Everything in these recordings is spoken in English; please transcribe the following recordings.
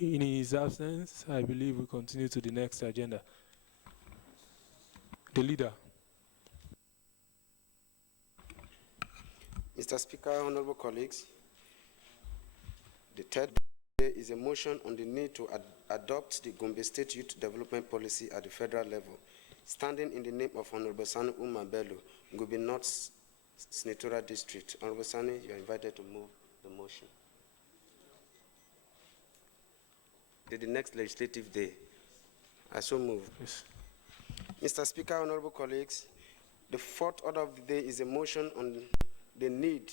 In his absence, I believe we continue to the next agenda. The leader. Mr. Speaker, honorable colleagues, the third is a motion on the need to adopt the Gombe State Youth Development Policy at the federal level, standing in the name of Honorable Sani Umar Bello, Gombe North Senatorial District. Honorable Sani, you are invited to move the motion. The next legislative day. I so move. Yes. Mr. Speaker, honorable colleagues, the fourth order of the day is a motion on the need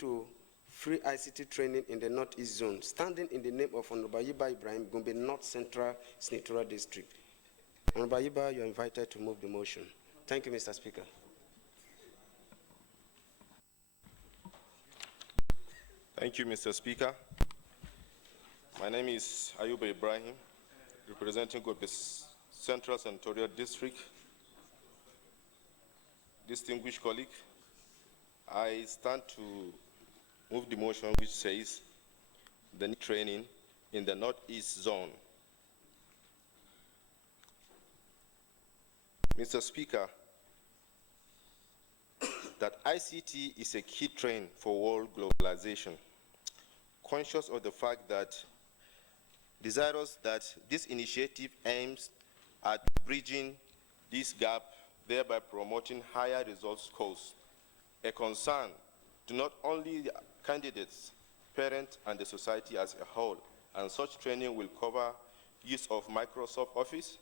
to free ICT training in the Northeast Zone, standing in the name of Honorable Yiba Ibrahim, Gombe North Central Senatorial District. Honorable Yiba, you are invited to move the motion. Thank you, Mr. Speaker. Thank you, Mr. Speaker. My name is Ayuba Ibrahim, representing Gombe Central Senatorial District. Distinguished colleague, I stand to move the motion which says the need training in the Northeast Zone. Mr. Speaker, that ICT is a key trend for world globalization. Conscious of the fact that desirous that this initiative aims at bridging this gap, thereby promoting higher results scores, a concern to not only the candidates, parents, and the society as a whole. And such training will cover use of Microsoft Office,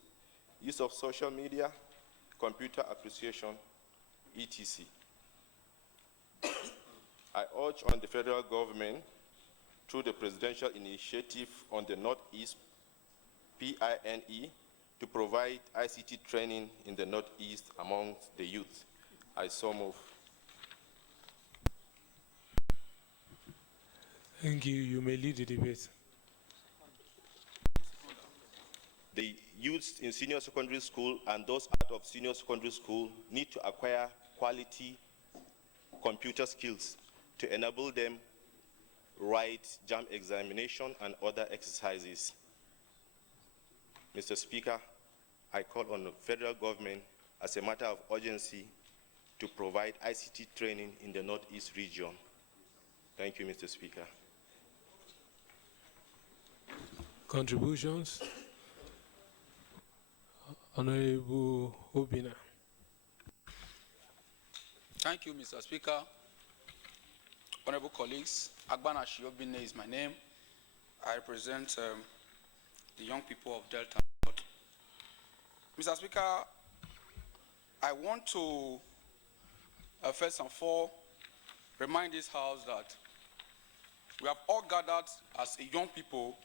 use of social media, computer appreciation, etc. I urge on the federal government, through the Presidential Initiative on the Northeast, PINE, to provide ICT training in the Northeast amongst the youth. I so move. Thank you. You may lead the debate. The youths in senior secondary school and those out of senior secondary school need to acquire quality computer skills to enable them write JAM examination and other exercises. Mr. Speaker, I call on the federal government as a matter of urgency to provide ICT training in the Northeast region. Thank you, Mr. Speaker. Contributions. Honorable Obina. Thank you, Mr. Speaker. Honorable colleagues, Agbanashi Obina is my name. I represent the young people of Delta. Mr. Speaker, I want to first and foremost remind this House that we have all gathered as a young people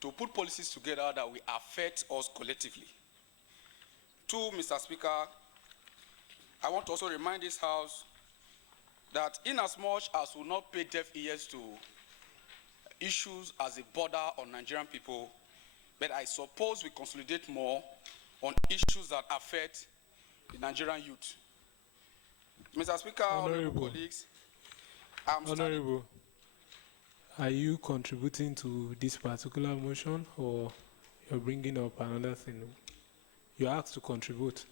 to put policies together that will affect us collectively. Two, Mr. Speaker, I want to also remind this House that inasmuch as we will not pay deaf ears to issues as a border on Nigerian people, but I suppose we consolidate more on issues that affect the Nigerian youth. Mr. Speaker, honorable colleagues, Honorable, are you contributing to this particular motion or you're bringing up another thing? You're asked to contribute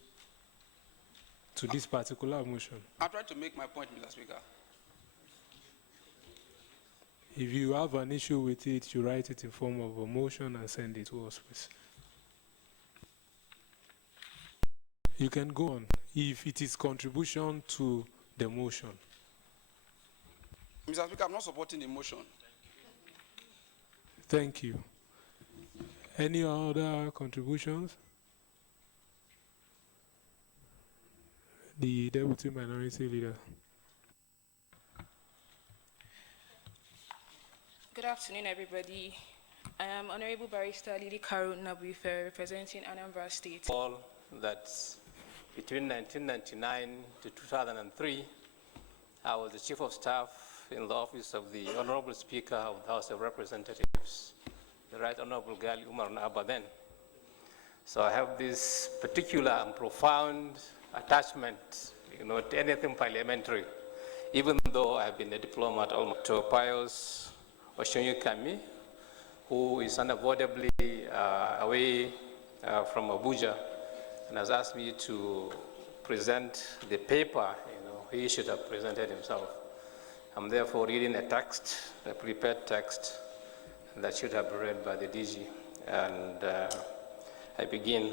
to this particular motion. I'm trying to make my point, Mr. Speaker. If you have an issue with it, you write it in form of a motion and send it to us, please. You can go on if it is contribution to the motion. Mr. Speaker, I'm not supporting the motion. Thank you. Any other contributions? The Deputy Minority Leader. Good afternoon, everybody. I am Honorable Barrister Lily Karu Nabuife, representing Anambra State. All that between 1999 to 2003, I was the Chief of Staff in the office of the Honorable Speaker of the House of Representatives, the Right Honorable Gali Umar Abba then. So I have this particular and profound attachment, to anything parliamentary, even though I've been a diplomat almost to Pius Oshonyukami, who is unavoidably away from Abuja, and has asked me to present the paper. He should have presented himself. I'm therefore reading a text, a prepared text, that should have been read by the DG. And I begin.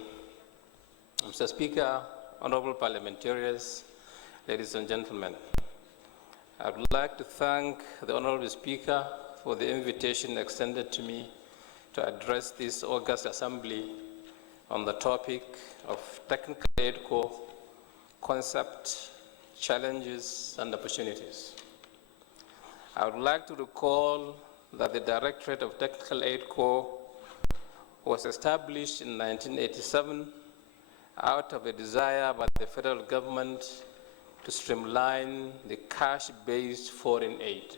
Mr. Speaker, honorable parliamentarians, ladies and gentlemen, I would like to thank the honorable Speaker for the invitation extended to me to address this August Assembly on the topic of Technical Aid Corps concept, challenges, and opportunities. I would like to recall that the Directorate of Technical Aid Corps was established in 1987 out of a desire by the federal government to streamline the cash-based foreign aid.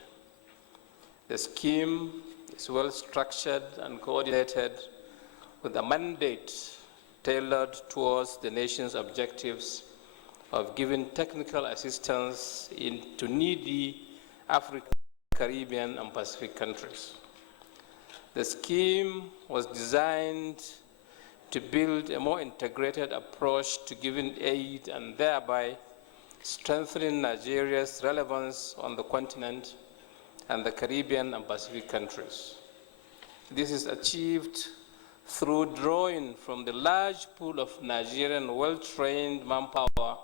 The scheme is well structured and coordinated with a mandate tailored towards the nation's objectives of giving technical assistance to needy African, Caribbean, and Pacific countries. The scheme was designed to build a more integrated approach to giving aid and thereby strengthening Nigeria's relevance on the continent and the Caribbean and Pacific countries. This is achieved through drawing from the large pool of Nigerian well-trained manpower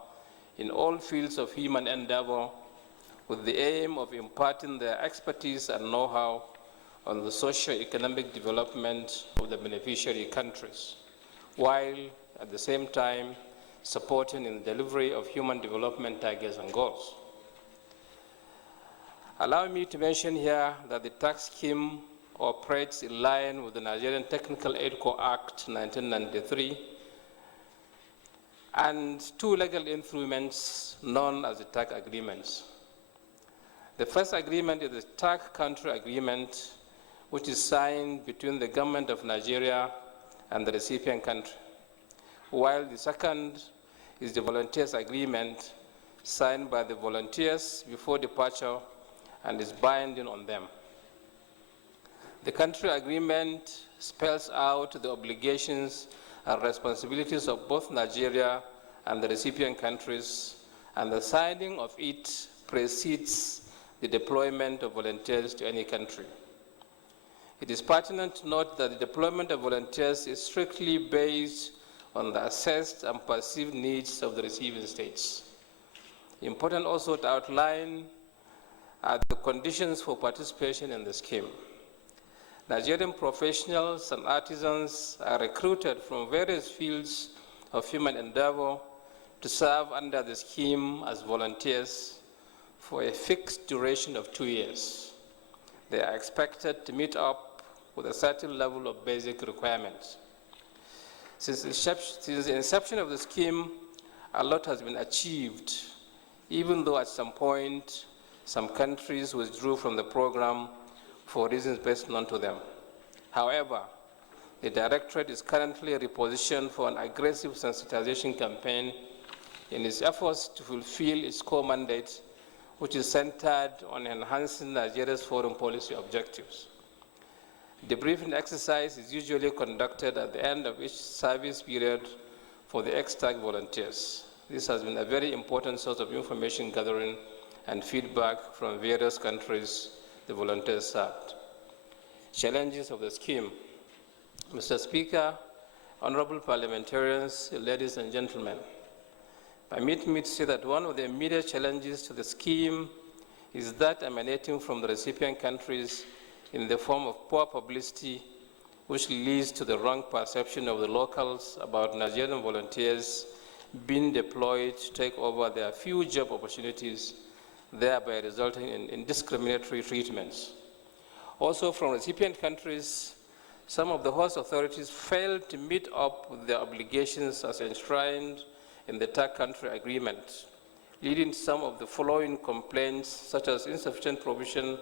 in all fields of human endeavor with the aim of imparting their expertise and know-how on the socio-economic development of the beneficiary countries, while at the same time supporting in the delivery of human development targets and goals. Allow me to mention here that the tax scheme operates in line with the Nigerian Technical Aid Corps Act 1993 and two legal instruments known as the TAC agreements. The first agreement is the TAC country agreement, which is signed between the government of Nigeria and the recipient country, while the second is the volunteers agreement signed by the volunteers before departure and is binding on them. The country agreement spells out the obligations and responsibilities of both Nigeria and the recipient countries, and the signing of it precedes the deployment of volunteers to any country. It is pertinent to note that the deployment of volunteers is strictly based on the assessed and perceived needs of the receiving states. Important also to outline are the conditions for participation in the scheme. Nigerian professionals and artisans are recruited from various fields of human endeavor to serve under the scheme as volunteers for a fixed duration of 2 years. They are expected to meet up with a certain level of basic requirements. Since the inception of the scheme, a lot has been achieved, even though at some point some countries withdrew from the program for reasons best known to them. However, the Directorate is currently repositioned for an aggressive sensitization campaign in its efforts to fulfill its core mandate, which is centered on enhancing Nigeria's foreign policy objectives. The briefing exercise is usually conducted at the end of each service period for the ex-TAC volunteers. This has been a very important source of information gathering and feedback from various countries the volunteers served. Challenges of the scheme. Mr. Speaker, honorable parliamentarians, ladies and gentlemen, permit me to say that one of the immediate challenges to the scheme is that emanating from the recipient countries in the form of poor publicity, which leads to the wrong perception of the locals about Nigerian volunteers being deployed to take over their few job opportunities, thereby resulting in indiscriminatory treatments. Also, from recipient countries, some of the host authorities failed to meet up with their obligations as enshrined in the TAC country agreement, leading to some of the following complaints, such as insufficient provision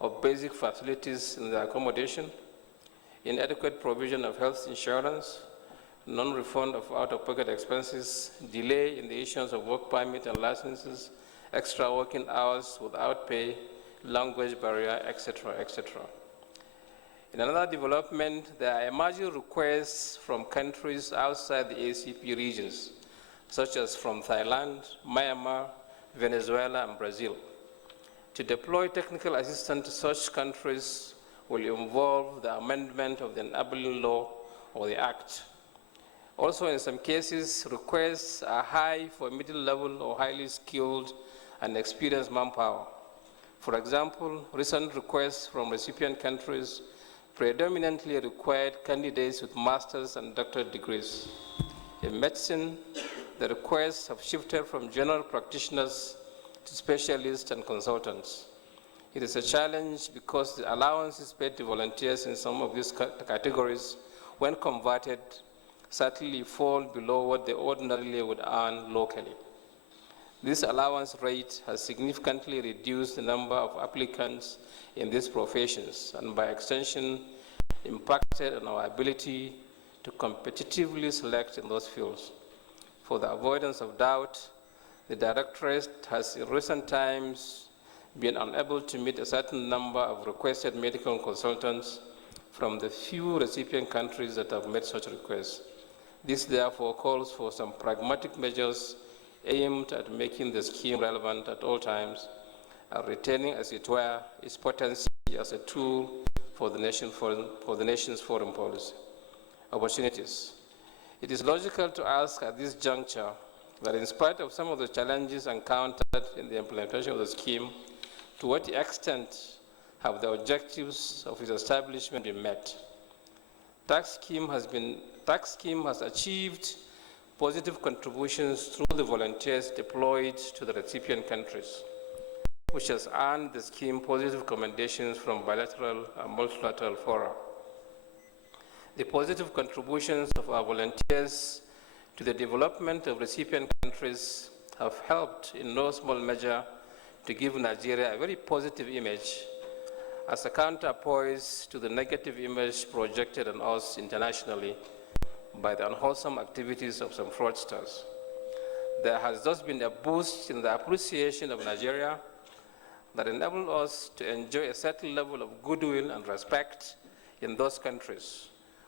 of basic facilities in the accommodation, inadequate provision of health insurance, non-refund of out-of-pocket expenses, delay in the issuance of work permit and licenses, extra working hours without pay, language barrier, etc., etc. In another development, there are emerging requests from countries outside the ACP regions, such as from Thailand, Myanmar, Venezuela, and Brazil. To deploy technical assistance to such countries will involve the amendment of the enabling law or the Act. Also, in some cases, requests are high for middle-level or highly skilled and experienced manpower. For example, recent requests from recipient countries predominantly required candidates with master's and doctorate degrees. In medicine, the requests have shifted from general practitioners to specialists and consultants. It is a challenge because the allowances paid to volunteers in some of these categories, when converted, certainly fall below what they ordinarily would earn locally. This allowance rate has significantly reduced the number of applicants in these professions and by extension impacted on our ability to competitively select in those fields. For the avoidance of doubt, the Directorate has in recent times been unable to meet a certain number of requested medical consultants from the few recipient countries that have made such requests. This therefore calls for some pragmatic measures aimed at making the scheme relevant at all times and retaining, as it were, its potency as a tool for the nation's foreign policy. Opportunities. It is logical to ask at this juncture that in spite of some of the challenges encountered in the implementation of the scheme, to what extent have the objectives of its establishment been met? Tax scheme has achieved positive contributions through the volunteers deployed to the recipient countries, which has earned the scheme positive commendations from bilateral and multilateral fora. The positive contributions of our volunteers to the development of recipient countries have helped in no small measure to give Nigeria a very positive image as a counterpoise to the negative image projected on us internationally by the unwholesome activities of some fraudsters. There has thus been a boost in the appreciation of Nigeria that enabled us to enjoy a certain level of goodwill and respect in those countries,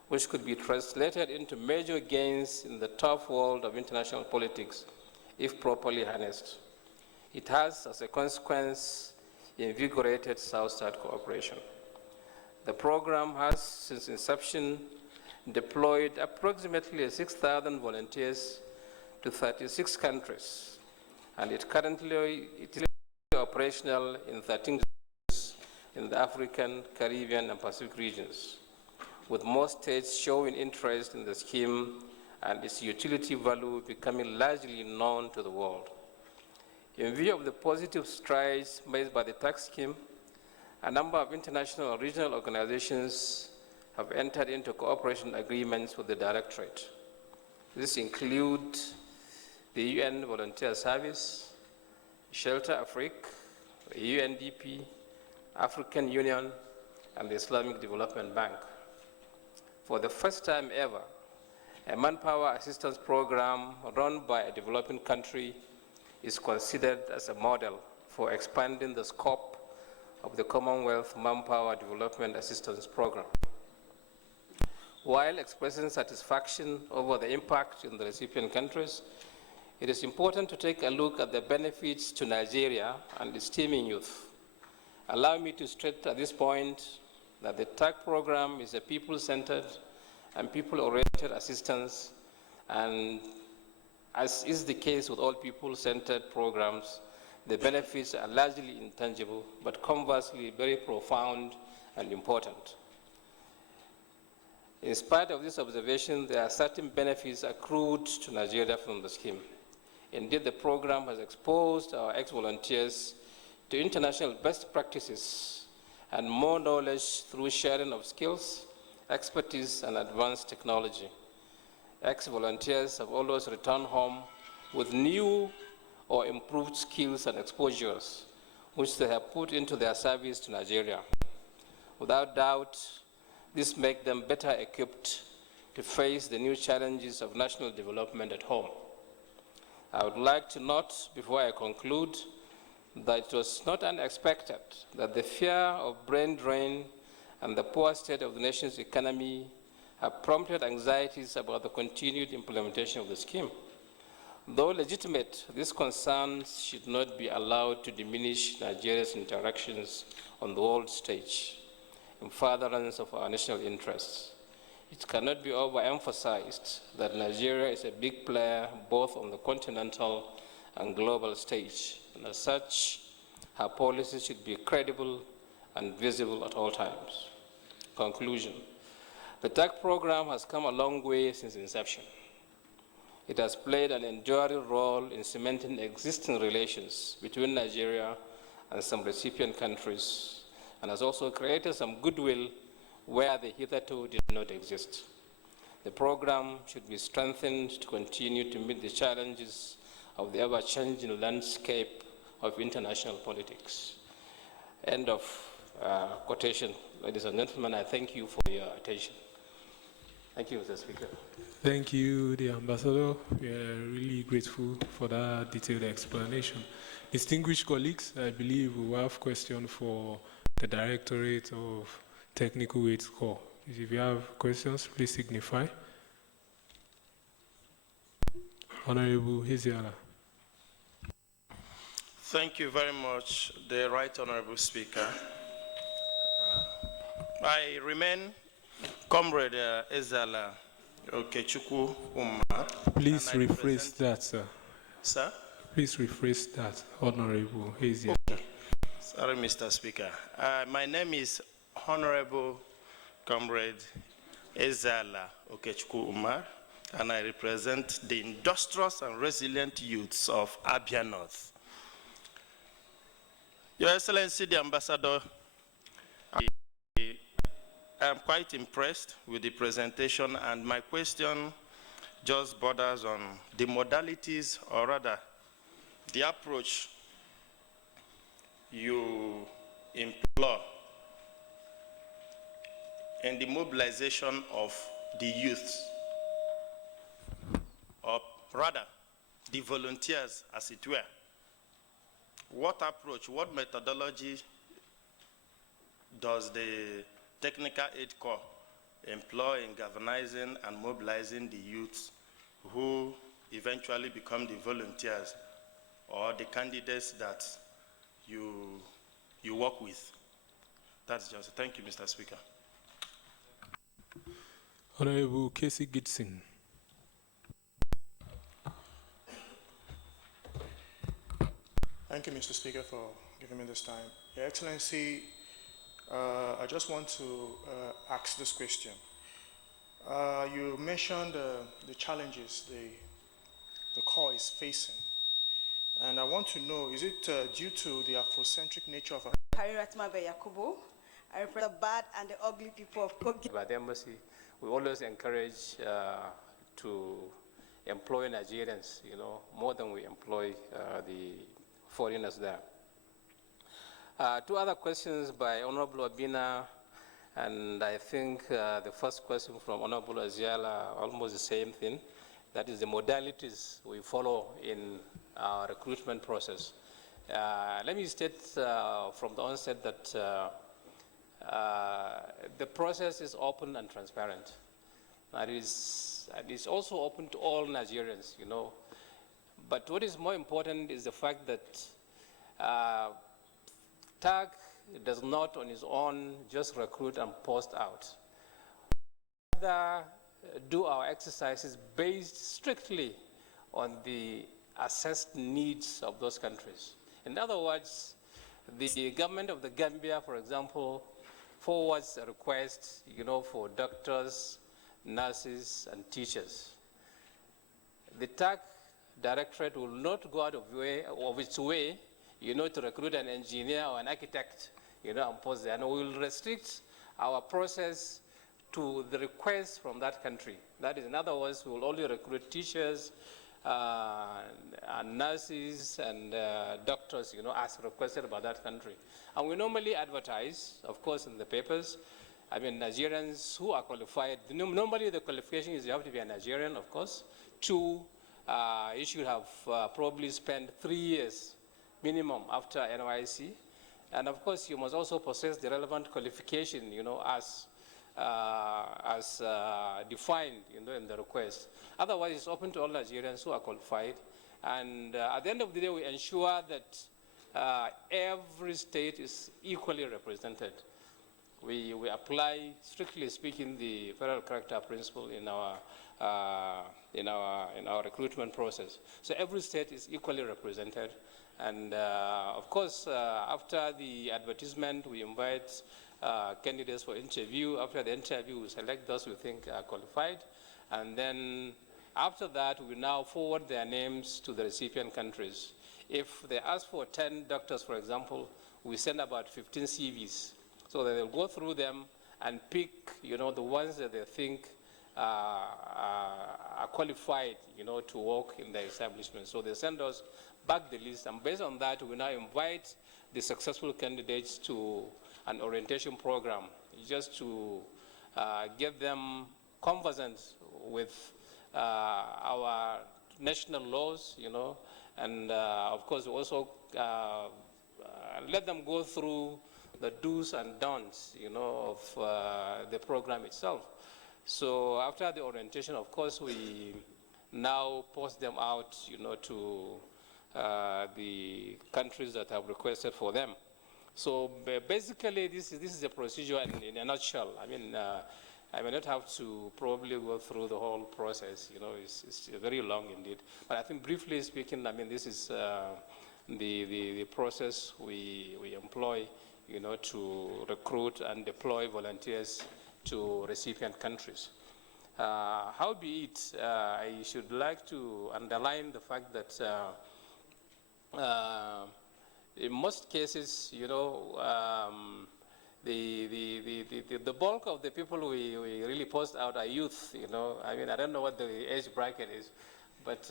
which could be translated into major gains in the tough world of international politics if properly harnessed. It has, as a consequence, invigorated South-South cooperation. The program has, since inception, deployed approximately 6,000 volunteers to 36 countries, and it is operational in 13 countries in the African, Caribbean, and Pacific regions, with most states showing interest in the scheme and its utility value becoming largely known to the world. In view of the positive strides made by the tax scheme, a number of international and regional organizations have entered into cooperation agreements with the Directorate. This includes the UN Volunteer Service, Shelter Afrique, the UNDP, African Union, and the Islamic Development Bank. For the first time ever, a manpower assistance program run by a developing country is considered as a model for expanding the scope of the Commonwealth Manpower Development Assistance Program. While expressing satisfaction over the impact in the recipient countries, it is important to take a look at the benefits to Nigeria and its teeming youth. Allow me to state at this point that the TAC program is a people-centered and people-oriented assistance, and as is the case with all people-centered programs, the benefits are largely intangible, but conversely very profound and important. In spite of this observation, there are certain benefits accrued to Nigeria from the scheme. Indeed, the program has exposed our ex-volunteers to international best practices and more knowledge through sharing of skills, expertise, and advanced technology. Ex-volunteers have always returned home with new or improved skills and exposures, which they have put into their service to Nigeria. Without doubt, this makes them better equipped to face the new challenges of national development at home. I would like to note, before I conclude, that it was not unexpected that the fear of brain drain and the poor state of the nation's economy have prompted anxieties about the continued implementation of the scheme. Though legitimate, these concerns should not be allowed to diminish Nigeria's interactions on the world stage in furtherance of our national interests. It cannot be overemphasized that Nigeria is a big player both on the continental and global stage, and as such, her policies should be credible and visible at all times. Conclusion. The TAC program has come a long way since inception. It has played an enduring role in cementing existing relations between Nigeria and some recipient countries, and has also created some goodwill where they hitherto did not exist. The program should be strengthened to continue to meet the challenges of the ever-changing landscape of international politics. End of quotation. Ladies and gentlemen, I thank you for your attention. Thank you, Mr. Speaker. Thank you, the Ambassador. We are really grateful for that detailed explanation. Distinguished colleagues, I believe we will have questions for the Directorate of Technical Aid Corps. If you have questions, please signify. Honorable Heziala. Thank you very much, the Right Honorable Speaker. I remain Comrade Ezala Okechukwu Umar. Please rephrase that, sir. Sir? Please rephrase that, Honorable Heziala. Okay. Sorry, Mr. Speaker. My name is Honorable Comrade Ezala Okechukwu Umar, and I represent the industrious and resilient youths of Abia North. Your Excellency, the Ambassador, I am quite impressed with the presentation, and my question just borders on the modalities, or rather, the approach you employ in the mobilization of the youth, or rather, the volunteers, as it were. What approach, what methodology does the Technical Aid Corps employ in galvanizing and mobilizing the youths who eventually become the volunteers or the candidates that you work with? That's just, thank you, Mr. Speaker. Honorable Casey Gibson. Thank you, Mr. Speaker, for giving me this time. Your Excellency, I just want to ask this question. You mentioned the challenges the Corps is facing, and I want to know, is it due to the Afrocentric nature of Yakubu? I represent the bad and the ugly people of Kogi. By the embassy, we always encourage to employ Nigerians, more than we employ the foreigners there. Two other questions by Honorable Obina, and I think the first question from Honorable Aziala, almost the same thing. That is the modalities we follow in our recruitment process. Let me state from the onset that the process is open and transparent. It is also open to all Nigerians, But what is more important is the fact that TAG does not on its own just recruit and post out. Rather, do our exercises based strictly on the assessed needs of those countries. In other words, the government of the Gambia, for example, forwards a request, for doctors, nurses, and teachers. The TAG Directorate will not go out of its way, to recruit an engineer or an architect, and post there. And we will restrict our process to the request from that country. That is, in other words, we will only recruit teachers, and nurses, and doctors, as requested by that country. And we normally advertise, of course, in the papers. I mean, Nigerians who are qualified. Normally, the qualification is you have to be a Nigerian, of course. 2, you should have probably spent 3 years minimum after NYC. And of course, you must also possess the relevant qualification, as defined, in the request. Otherwise, it's open to all Nigerians who are qualified. And at the end of the day, we ensure that every state is equally represented. We apply, strictly speaking, the federal character principle in our recruitment process. So every state is equally represented. And of course, after the advertisement, we invite candidates for interview. After the interview, we select those we think are qualified. And then after that, we now forward their names to the recipient countries. If they ask for 10 doctors, for example, we send about 15 CVs. So that they'll go through them and pick, the ones that they think are qualified, to work in the establishment. So they send us back the list, and based on that, we now invite the successful candidates to an orientation program, just to get them conversant with our national laws, and of course also let them go through the do's and don'ts, of the program itself. So after the orientation, of course, we now post them out, to the countries that have requested for them. So basically, this is a procedure in a nutshell. I mean, I may not have to probably go through the whole process. It's very long indeed. But I think, briefly speaking, I mean, this is the process we employ, to recruit and deploy volunteers to recipient countries. Howbeit, I should like to underline the fact that in most cases, the bulk of the people we really post out are youth. I mean, I don't know what the age bracket is, but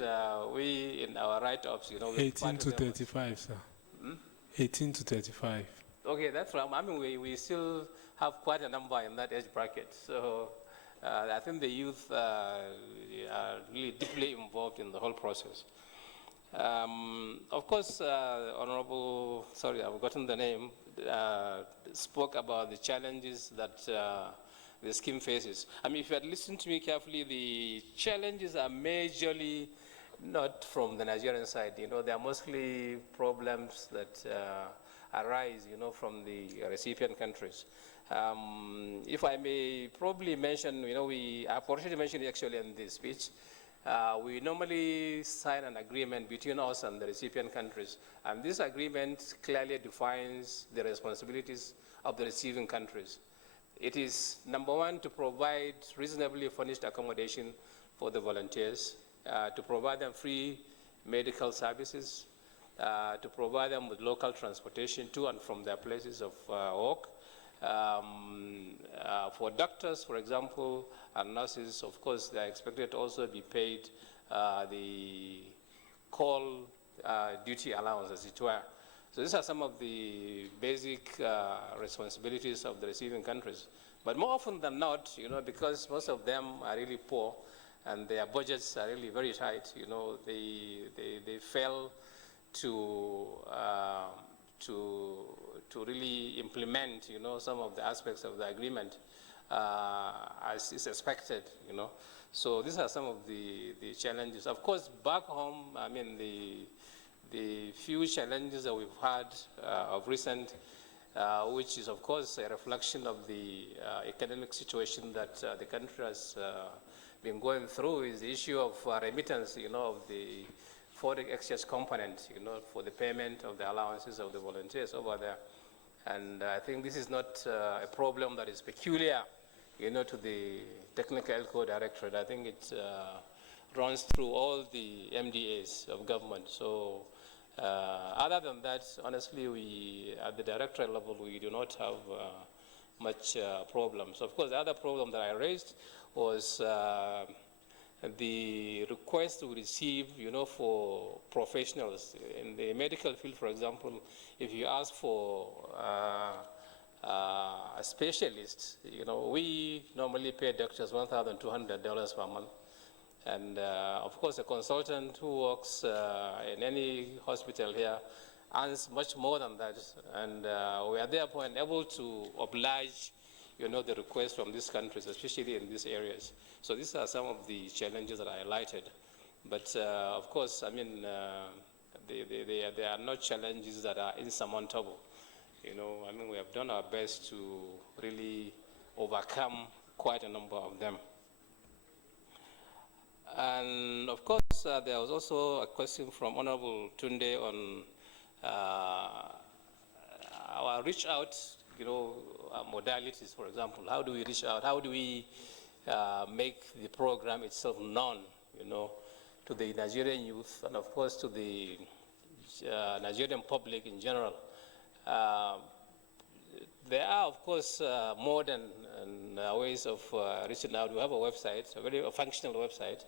we in our write-ups, 18 to 35, sir. 18 to 35. Okay, that's right. I mean, we still have quite a number in that age bracket. So I think the youth are really deeply involved in the whole process. Of course, Honorable, sorry, I've forgotten the name, spoke about the challenges that the scheme faces. I mean, if you had listened to me carefully, the challenges are majorly not from the Nigerian side. They are mostly problems that arise, from the recipient countries. If I may probably mention, I've already mentioned it actually in this speech. We normally sign an agreement between us and the recipient countries, and this agreement clearly defines the responsibilities of the receiving countries. It is, number one, to provide reasonably furnished accommodation for the volunteers, to provide them free medical services, to provide them with local transportation to and from their places of work. For doctors, for example, and nurses, of course, they are expected to also be paid the call duty allowance, as it were. So these are some of the basic responsibilities of the receiving countries. But more often than not, because most of them are really poor and their budgets are really very tight, they fail to really implement, some of the aspects of the agreement as is expected, So these are some of the challenges. Of course, back home, I mean, the few challenges that we've had of recent, which is, of course, a reflection of the economic situation that the country has been going through, is the issue of remittance, of the foreign exchange component, for the payment of the allowances of the volunteers over there. And I think this is not a problem that is peculiar, to the Technical Health Directorate. I think it runs through all the MDAs of government. So other than that, honestly, we, at the directorate level, we do not have much problems. Of course, the other problem that I raised was the request we receive, for professionals. In the medical field, for example, if you ask for a specialist, we normally pay doctors $1,200 per month. And of course, a consultant who works in any hospital here earns much more than that, and we are therefore unable to oblige, the requests from these countries, especially in these areas. So these are some of the challenges that I highlighted. But of course, I mean, they are not challenges that are insurmountable. I mean, we have done our best to really overcome quite a number of them. And of course, there was also a question from Honorable Tunde on our reach out, modalities, for example. How do we reach out? How do we make the program itself known, to the Nigerian youth and, of course, to the Nigerian public in general? There are, of course, modern ways of reaching out. We have a website, a very functional website,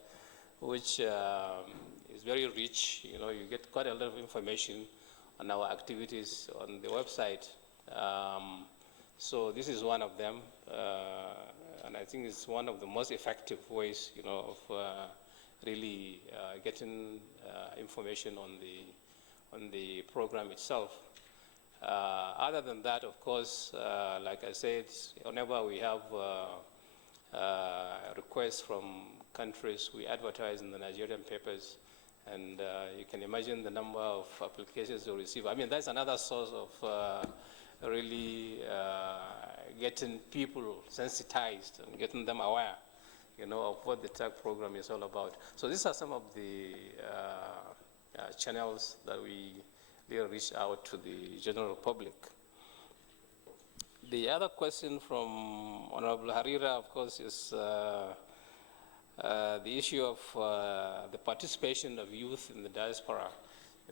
which is very rich. You get quite a lot of information on our activities on the website. So this is one of them, and I think it's one of the most effective ways, of really getting information on the program itself. Other than that, of course, like I said, whenever we have requests from countries, we advertise in the Nigerian papers, and you can imagine the number of applications we receive. I mean, that's another source of really getting people sensitized and getting them aware, of what the TAG program is all about. So these are some of the channels that we reach out to the general public. The other question from Honorable Harira, of course, is the issue of the participation of youth in the diaspora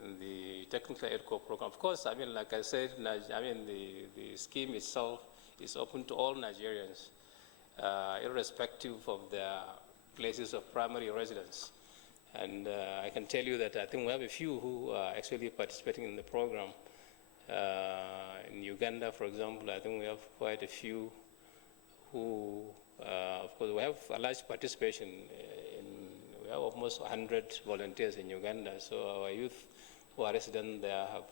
in the technical aid corps program. Of course, I mean, like I said, the scheme itself is open to all Nigerians, irrespective of their places of primary residence. And I can tell you that I think we have a few who are actually participating in the program. In Uganda, for example, I think we have quite a few who, of course, we have a large participation. We have almost 100 volunteers in Uganda. So our youth who are resident there have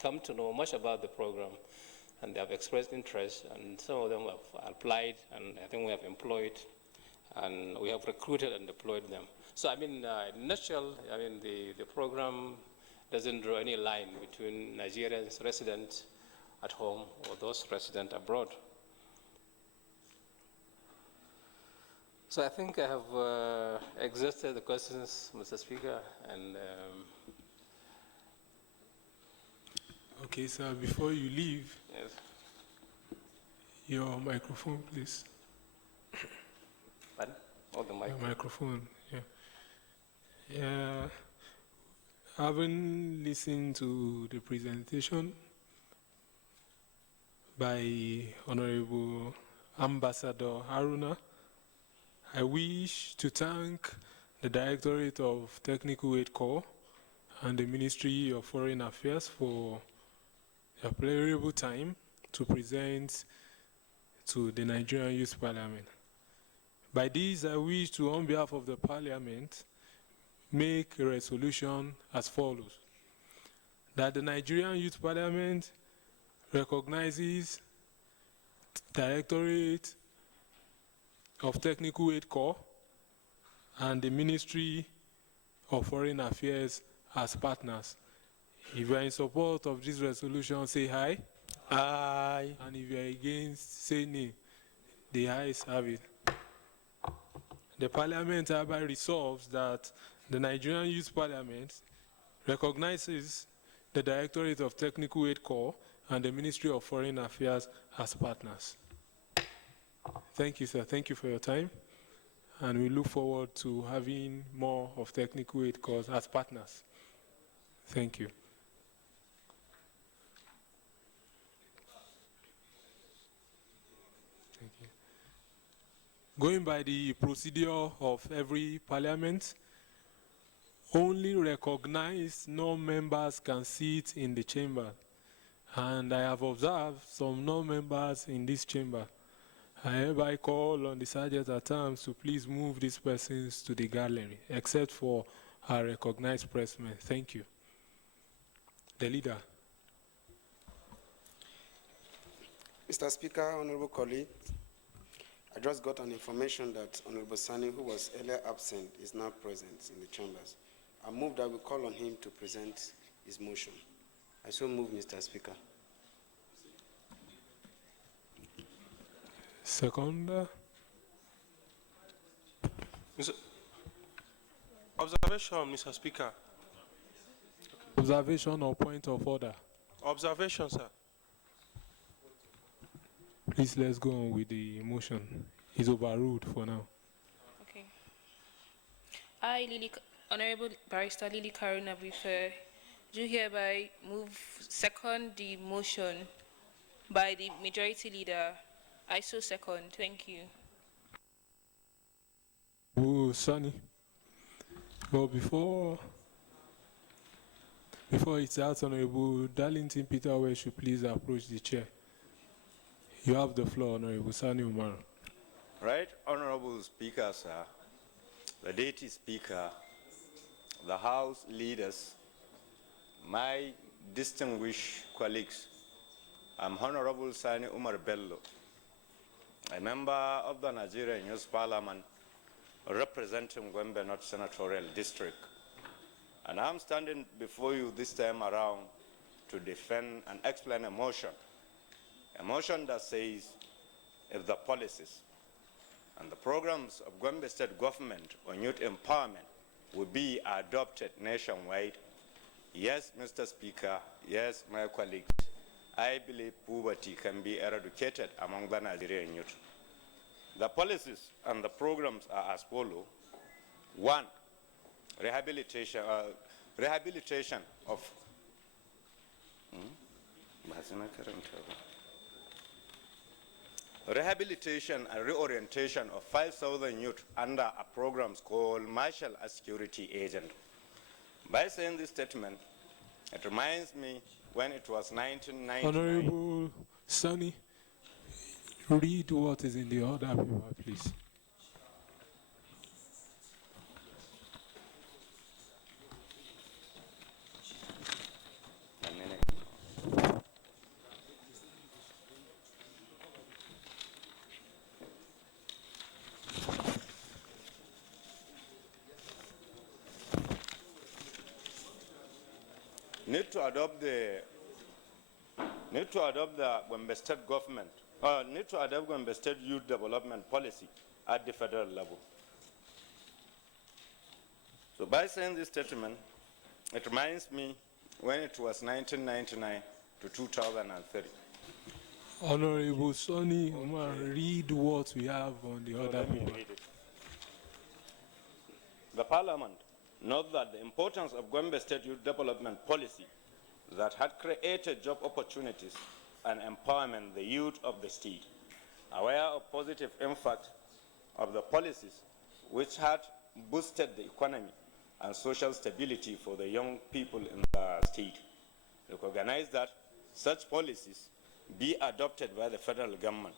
come to know much about the program, and they have expressed interest, and some of them have applied, and I think we have employed, and we have recruited and deployed them. So, I mean, in a nutshell, I mean, the program doesn't draw any line between Nigerians resident at home or those resident abroad. So I think I have exhausted the questions, Mr. Speaker, and okay, sir, before you leave, yes. Your microphone, please. Pardon? Oh, the mic. Your microphone, yeah. Yeah, having listened to the presentation by Honorable Ambassador Haruna, I wish to thank the Directorate of Technical Aid Corps and the Ministry of Foreign Affairs for a pleasurable time to present to the Nigerian Youth Parliament. By this, I wish to, on behalf of the Parliament, make a resolution as follows: that the Nigerian Youth Parliament recognizes Directorate of Technical Aid Corps and the Ministry of Foreign Affairs as partners. If you are in support of this resolution, say aye. Aye. And if you are against, say nay. The ayes have it. The Parliament hereby resolves that the Nigerian Youth Parliament recognizes the Directorate of Technical Aid Corps and the Ministry of Foreign Affairs as partners. Thank you, sir. Thank you for your time. And we look forward to having more of Technical Aid Corps as partners. Thank you. Thank you. Going by the procedure of every parliament, only recognized non-members can sit in the chamber. And I have observed some non-members in this chamber. I hereby call on the Sergeant at Arms to please move these persons to the gallery, except for our recognized pressmen. Thank you. The leader. Mr. Speaker, honorable colleagues, I just got an information that Honorable Sani, who was earlier absent, is now present in the chambers. I move that we call on him to present his motion. I so move, Mr. Speaker. Second. Observation, Mr. Speaker. Observation or point of order? Observation, sir. Please, let's go on with the motion. It's overruled for now. Okay. I, Honorable Barrister Lily Karuna Bife, do hereby move second the motion by the majority leader. I so second. Thank you. Oh, Sonny. Well, before it's out, Honorable Darlington Peter West should please approach the chair. You have the floor, Honorable Sani Umar. Right, Honorable Speaker, sir, the Deputy Speaker, the House leaders, my distinguished colleagues, I'm Honorable Sani Umar Bello, a member of the Nigerian Youth Parliament representing Gwembe North Senatorial District. And I'm standing before you this time around to defend and explain a motion that says if the policies and the programs of Gwembe State government on youth empowerment will be adopted nationwide, yes, Mr. Speaker, yes, my colleagues, I believe poverty can be eradicated among the Nigerian youth. The policies and the programs are as follows. One, rehabilitation of rehabilitation and reorientation of 5,000 youth under a program called Marshall as Security Agent. By saying this statement, it reminds me when it was 1999. Honorable Sonny, read what is in the order paper, please. Need to adopt the Gwembe State government, need to adopt Gwembe State youth development policy at the federal level. So by saying this statement, it reminds me when it was 1999 to 2003. Honorable Sonny Umar, read what we have on the order paper. The Parliament note that the importance of Gwembe State Youth Development Policy that had created job opportunities and empowerment the youth of the state, aware of positive impact of the policies which had boosted the economy and social stability for the young people in the state, recognize that such policies be adopted by the federal government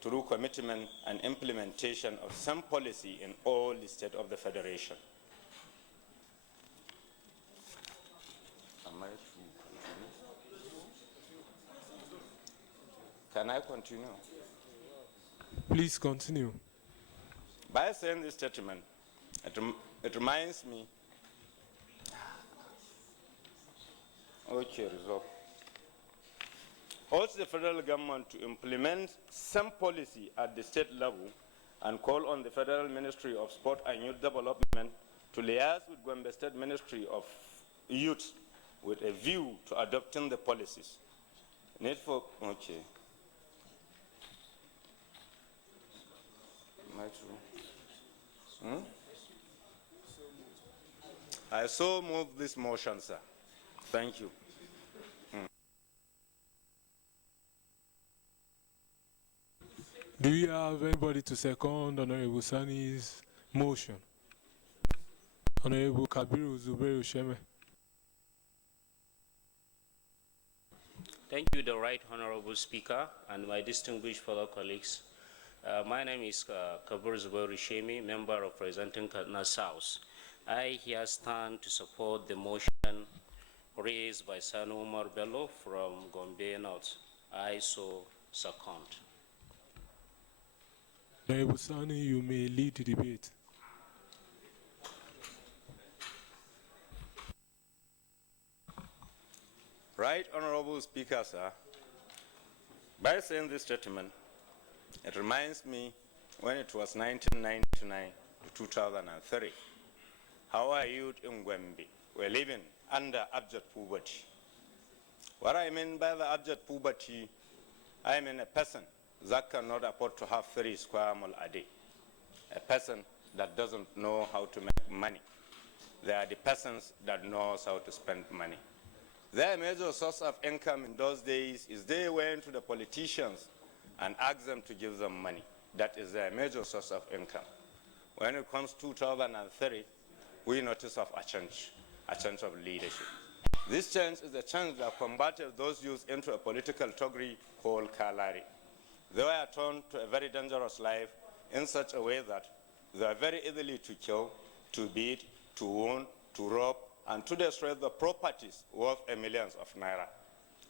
through commitment and implementation of some policy in all the states of the federation. Can I continue? Please continue. By saying this statement, it reminds me. Okay, resolve. Urge the federal government to implement some policy at the state level and call on the Federal Ministry of Sport and Youth Development to liaise with Gwembe State Ministry of Youth with a view to adopting the policies. Need for, okay. Am I true? I so move this motion, sir. Thank you. Do you have anybody to second Honorable Sani's motion? Honorable Kabiru Zubairu Sheme. Thank you, the Right Honorable Speaker, and my distinguished fellow colleagues. My name is Kabir Zubairu Sheme, member representing Kaduna South. I here stand to support the motion raised by Sanu Umar Bello from Gombe North. I so second. Honorable Sani, you may lead the debate. Right, Honorable Speaker, sir. By saying this statement, it reminds me when it was 1999 to 2003, how our youth in Gwembe were living under abject poverty. What I mean by the abject poverty, I mean a person that cannot afford to have 3 square mil a day, a person that doesn't know how to make money. They are the persons that knows how to spend money. Their major source of income in those days is they went to the politicians and asked them to give them money. That is their major source of income. When it comes to 2003, we notice of a change of leadership. This change is a change that converted those youths into a political toggery called Kalari. They were turned to a very dangerous life in such a way that they are very easily to kill, to beat, to wound, to rob, and to destroy the properties worth millions of naira.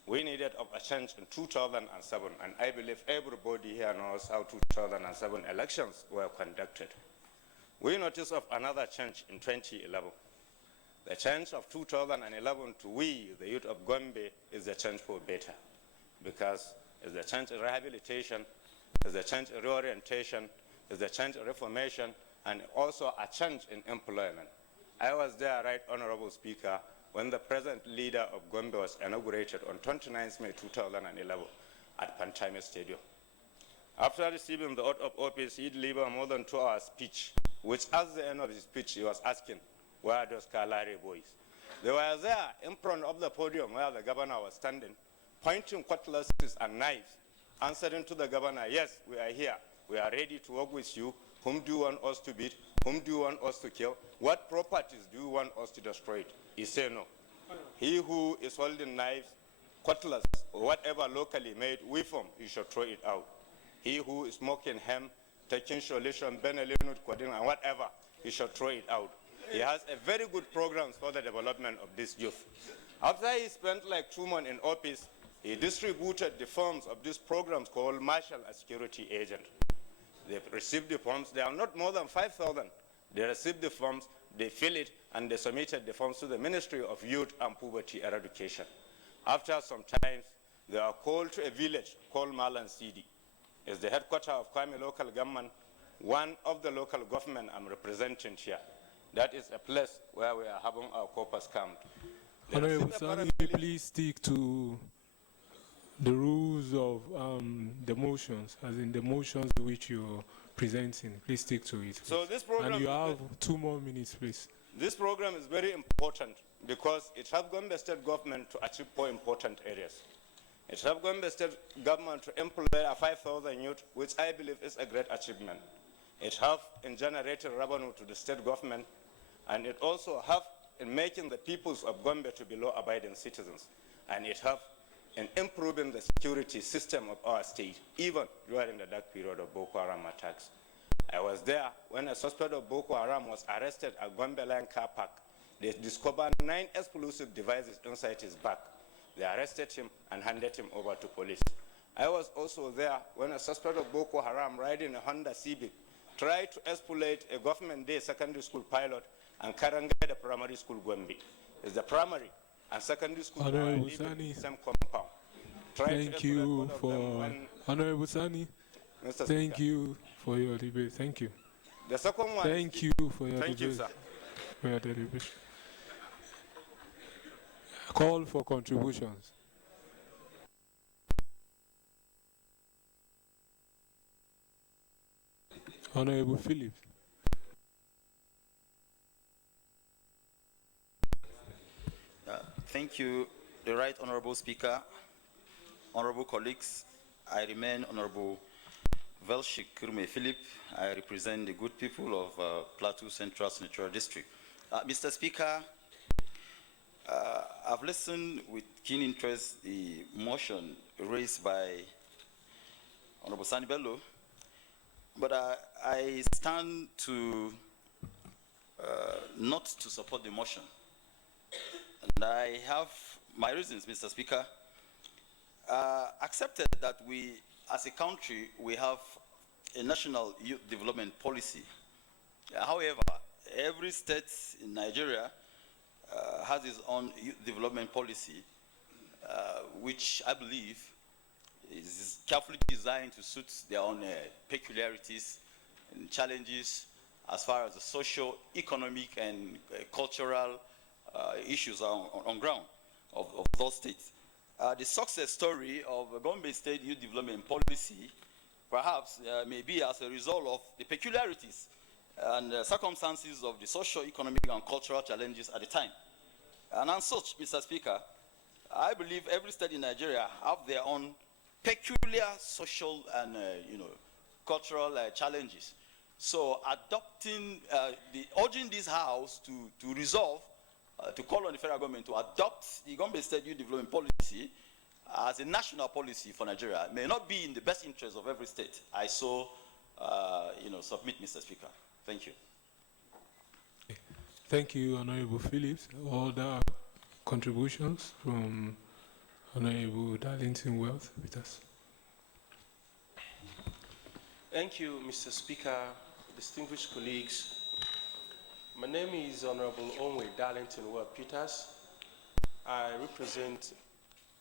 We needed a change in 2007, and I believe everybody here knows how 2007 elections were conducted. We noticed of another change in 2011. The change of 2011 to we, the youth of Gombe, is a change for better, because it's a change in rehabilitation, it's a change in reorientation, it's a change in reformation, and also a change in employment. I was there, Right Honorable Speaker, when the present leader of Gombe was inaugurated on 29th May 2011 at Pantame Stadium. After receiving the oath of office, he delivered more than 2-hour speech, which at the end of his speech, he was asking, where are those Kalari boys? They were there in front of the podium where the governor was standing, pointing cutlasses and knives, answering to the governor, yes, we are here. We are ready to work with you. Whom do you want us to beat? Whom do you want us to kill? What properties do you want us to destroy? He said no. He who is holding knives, cutlass, or whatever locally made weapon, he should throw it out. He who is smoking hemp, taking solution, Benelinut, Kwadin, and whatever, he should throw it out. He has a very good program for the development of this youth. After he spent like 2 months in office, he distributed the forms of these programs called Marshal and Security Agent. They received the forms. They are not more than 5,000. They received the forms, they fill it, and they submitted the forms to the Ministry of Youth and Poverty Eradication. After some time, they are called to a village called Malan Sidi. It's the headquarters of Kwame local government, one of the local government I'm representing here. That is a place where we are having our corpus camp. Honorable Sani, please stick to the rules of the motions, as in the motions which you're presenting. Please stick to it. So this program, and you have 2 more minutes, please. This program is very important because it helps Gombe State government to achieve 4 important areas. It helps Gombe State government to employ 5,000 youth, which I believe is a great achievement. It helps in generating revenue to the state government, and it also helps in making the peoples of Gombe to be law-abiding citizens. And it helps in improving the security system of our state, even during the dark period of Boko Haram attacks. I was there when a suspect of Boko Haram was arrested at Gombe Line car park. They discovered 9 explosive devices inside his bag. They arrested him and handed him over to police. I was also there when a suspect of Boko Haram riding a Honda Civic tried to exploit a government day secondary school pilot and Karanga, the primary school Gombe. It's the primary and secondary school Honorable in Sani, the same compound. thank you for Honorable Sani. Thank you for your debate. Thank you. The second one. Thank you for your debate. Thank you, sir. For your deliberation. Call for contributions. Honorable Philip. Thank you, the Right Honorable Speaker, honorable colleagues. I remain Honorable Velshik Kurme Philip. I represent the good people of Plateau Central Senatorial District. Mr. Speaker, I've listened with keen interest the motion raised by Honorable Sani Bello, but I stand to not to support the motion. And I have my reasons, Mr. Speaker. Accepted that we, as a country, we have a national youth development policy. However, every state in Nigeria has its own youth development policy, which I believe is carefully designed to suit their own peculiarities and challenges as far as the social, economic, and cultural issues are on ground of those states. The success story of the Gombe State Youth Development Policy perhaps may be as a result of the peculiarities and circumstances of the social, economic, and cultural challenges at the time. And as such, Mr. Speaker, I believe every state in Nigeria have their own peculiar social and cultural challenges. So adopting, urging this House to resolve, to call on the federal government to adopt the Gombe State Youth Development Policy as a national policy for Nigeria may not be in the best interest of every state. I so, submit, Mr. Speaker. Thank you. Thank you, Honorable Phillips. All the contributions from Honorable Darlington Wealth with us. Thank you, Mr. Speaker, distinguished colleagues. My name is Honorable Onwe Darlington Wealth Peters. I represent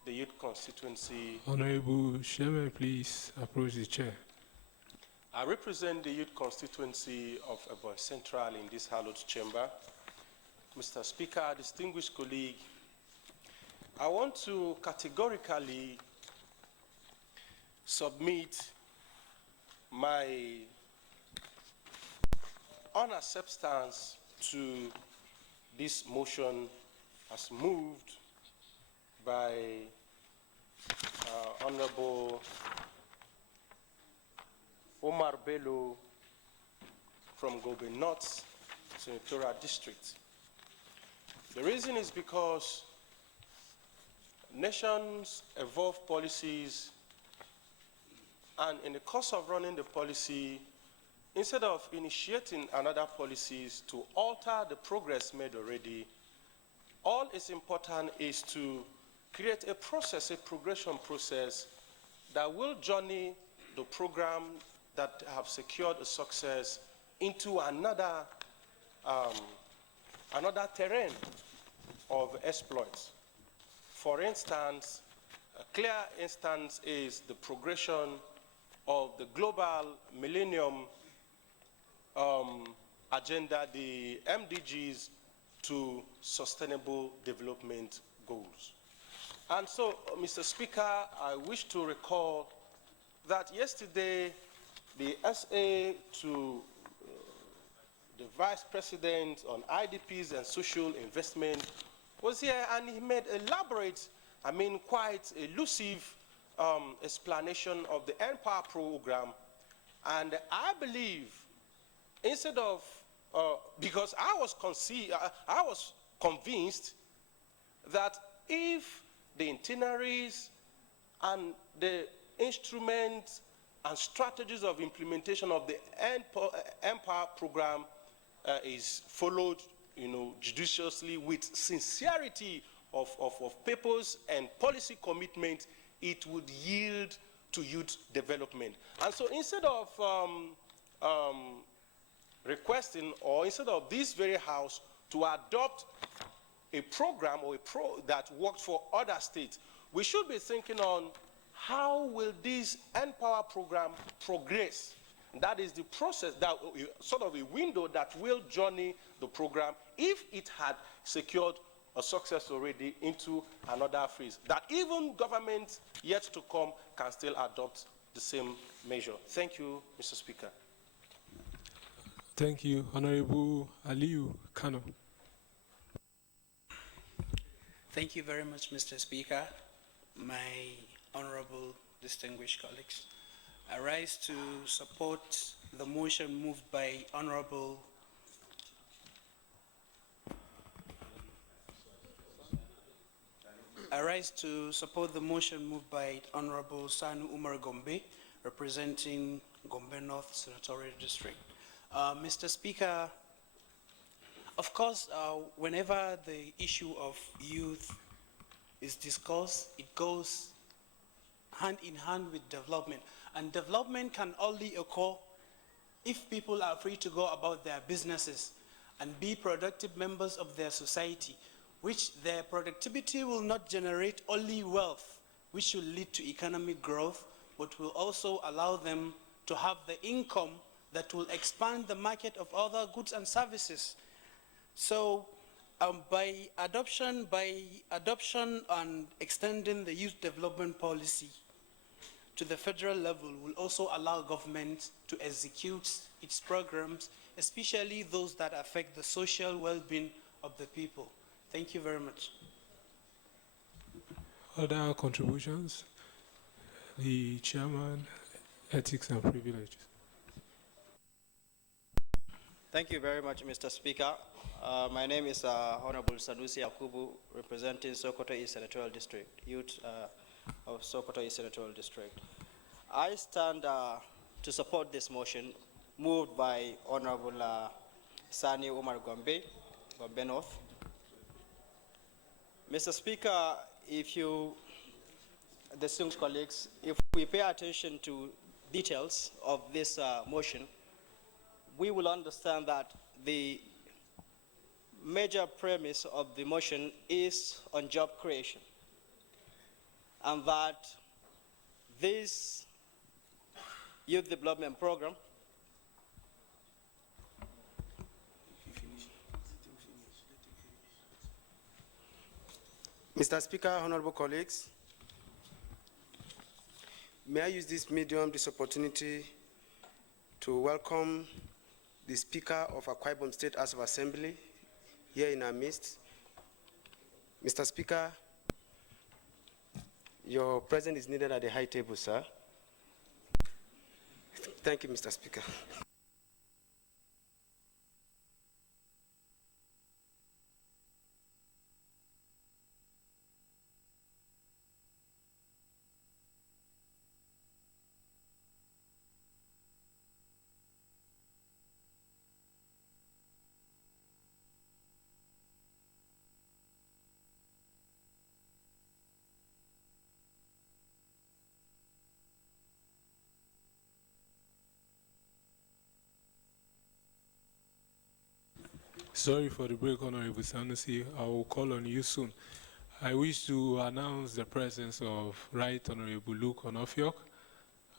the youth constituency. Honorable Chairman, please approach the chair. I represent the youth constituency of Ebonyi Central in this hallowed chamber. Mr. Speaker, distinguished colleague, I want to categorically submit my unacceptance to this motion as moved by Honorable Omar Bello from Gombe North Senatorial District. The reason is because nations evolve policies, and in the course of running the policy, instead of initiating another policies to alter the progress made already, all is important is to create a process, a progression process that will journey the program that have secured a success into another terrain of exploits. For instance, a clear instance is the progression of the global millennium agenda, the MDGs, to sustainable development goals. And so, Mr. Speaker, I wish to recall that yesterday the SA to the Vice President on IDPs and social investment was here, and he made elaborate, quite elusive explanation of the Empower program. And I believe, instead of, because I was convinced that if the itineraries and the instruments and strategies of implementation of the Empower program is followed, judiciously with sincerity of purpose and policy commitment, it would yield to youth development. And so instead of requesting, or instead of this very House to adopt a program or that worked for other states, we should be thinking on how will this Empower program progress. That is the process, that sort of a window that will journey the program if it had secured a success already into another phase, that even governments yet to come can still adopt the same measure. Thank you, Mr. Speaker. Thank you, Honorable Aliu Kano. Thank you very much, Mr. Speaker. My honorable distinguished colleagues, I rise to support the motion moved by Honorable Sanu Umar Gombe, representing Gombe North Senatorial District. Mr. Speaker, Of course, whenever the issue of youth is discussed, it goes hand in hand with development. And development can only occur if people are free to go about their businesses and be productive members of their society, which their productivity will not generate only wealth, which will lead to economic growth, but will also allow them to have the income that will expand the market of other goods and services. So by adoption and extending the youth development policy to the federal level will also allow government to execute its programs, especially those that affect the social well-being of the people. Thank you very much. Other contributions? The chairman, ethics and privileges. Thank you very much, Mr. Speaker. My name is Honorable Sanusi Akubu, representing Sokoto East Senatorial District, youth of Sokoto East Senatorial District. I stand to support this motion moved by Honorable Sani Umar Gombe, Gombe North. Mr. Speaker, if you, distinguished colleagues, if we pay attention to details of this motion, we will understand that the major premise of the motion is on job creation, and that this youth development program Mr. Speaker, honorable colleagues, may I use this medium, this opportunity to welcome the Speaker of Akwa Ibom State House of Assembly here in our midst. Mr. Speaker, your presence is needed at the high table, sir. Thank you, Mr. Speaker. Sorry for the break, Honorable Sanusi. I will call on you soon. I wish to announce the presence of Right Honorable Luke Onofiok.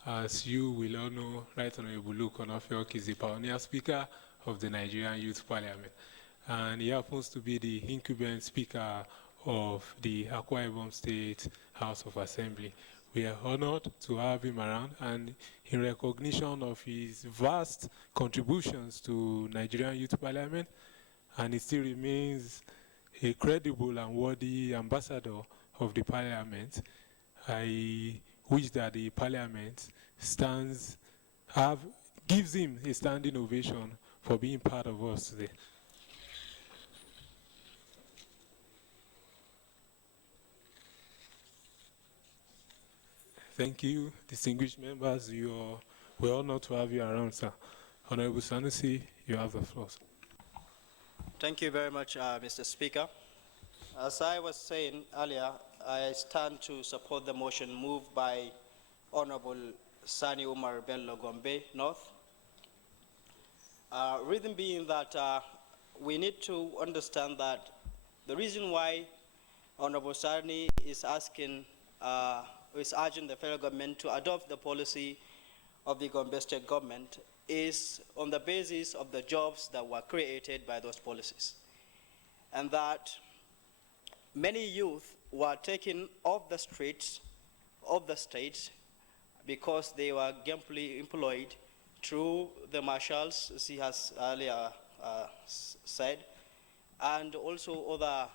As you will all know, Right Honorable Luke Onofiok is the pioneer speaker of the Nigerian Youth Parliament. And he happens to be the incumbent speaker of the Akwa Ibom State House of Assembly. We are honored to have him around, and in recognition of his vast contributions to Nigerian Youth Parliament, and he still remains a credible and worthy ambassador of the Parliament, I wish that the Parliament gives him a standing ovation for being part of us today. Thank you, distinguished members. We're honored to have you around, sir. Honorable Sanusi, you have the floor. Thank you very much, Mr. Speaker. As I was saying earlier, I stand to support the motion moved by Honorable Sani Umar Bello Gombe North. Reason being that we need to understand that the reason why Honorable Sani is urging the federal government to adopt the policy of the Gombe State government is on the basis of the jobs that were created by those policies. And that many youth were taken off the streets of the state because they were gainfully employed through the marshals, as he has earlier said, and also other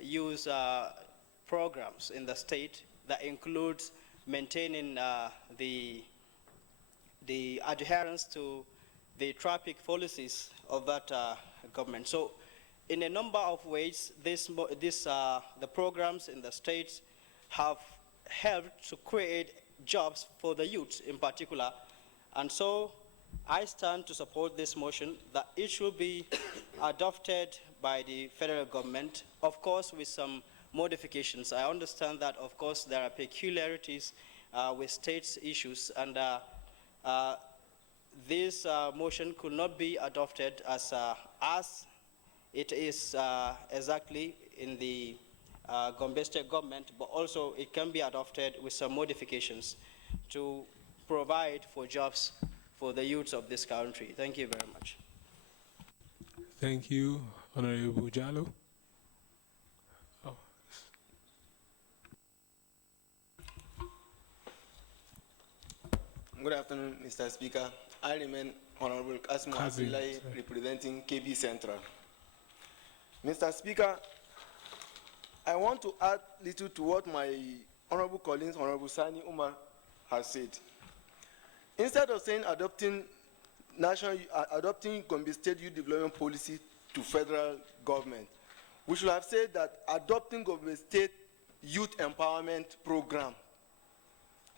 youth programs in the state that includes maintaining the adherence to the traffic policies of that government. So in a number of ways, the programs in the states have helped to create jobs for the youth in particular. And so I stand to support this motion that it should be adopted by the federal government, of course with some modifications. I understand that, of course, there are peculiarities with states' issues, and this motion could not be adopted as it is exactly in the Gombe State government, but also it can be adopted with some modifications to provide for jobs for the youths of this country. Thank you very much. Thank you, Honorable Jallo. Oh. Good afternoon, Mr. Speaker. I remain Honorable Kasim Abdullahi, representing KB Central. Mr. Speaker, I want to add little to what my honorable colleague, Honorable Sani Umar, has said. Instead of saying adopting Gombe State Youth Development Policy to federal government, we should have said that adopting Gombe State Youth Empowerment Program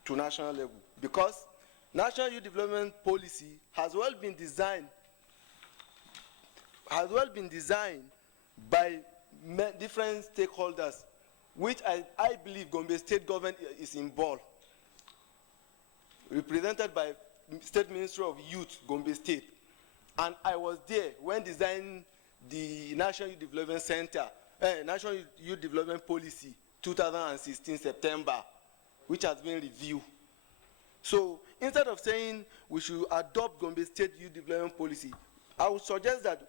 to national level, because National Youth Development Policy has well been designed by different stakeholders, which I believe Gombe State government is involved, represented by State Ministry of Youth, Gombe State. And I was there when designing the National Youth Development Center, National Youth Development Policy, 2016 September, which has been reviewed. So instead of saying we should adopt Gombe State Youth Development Policy, I would suggest that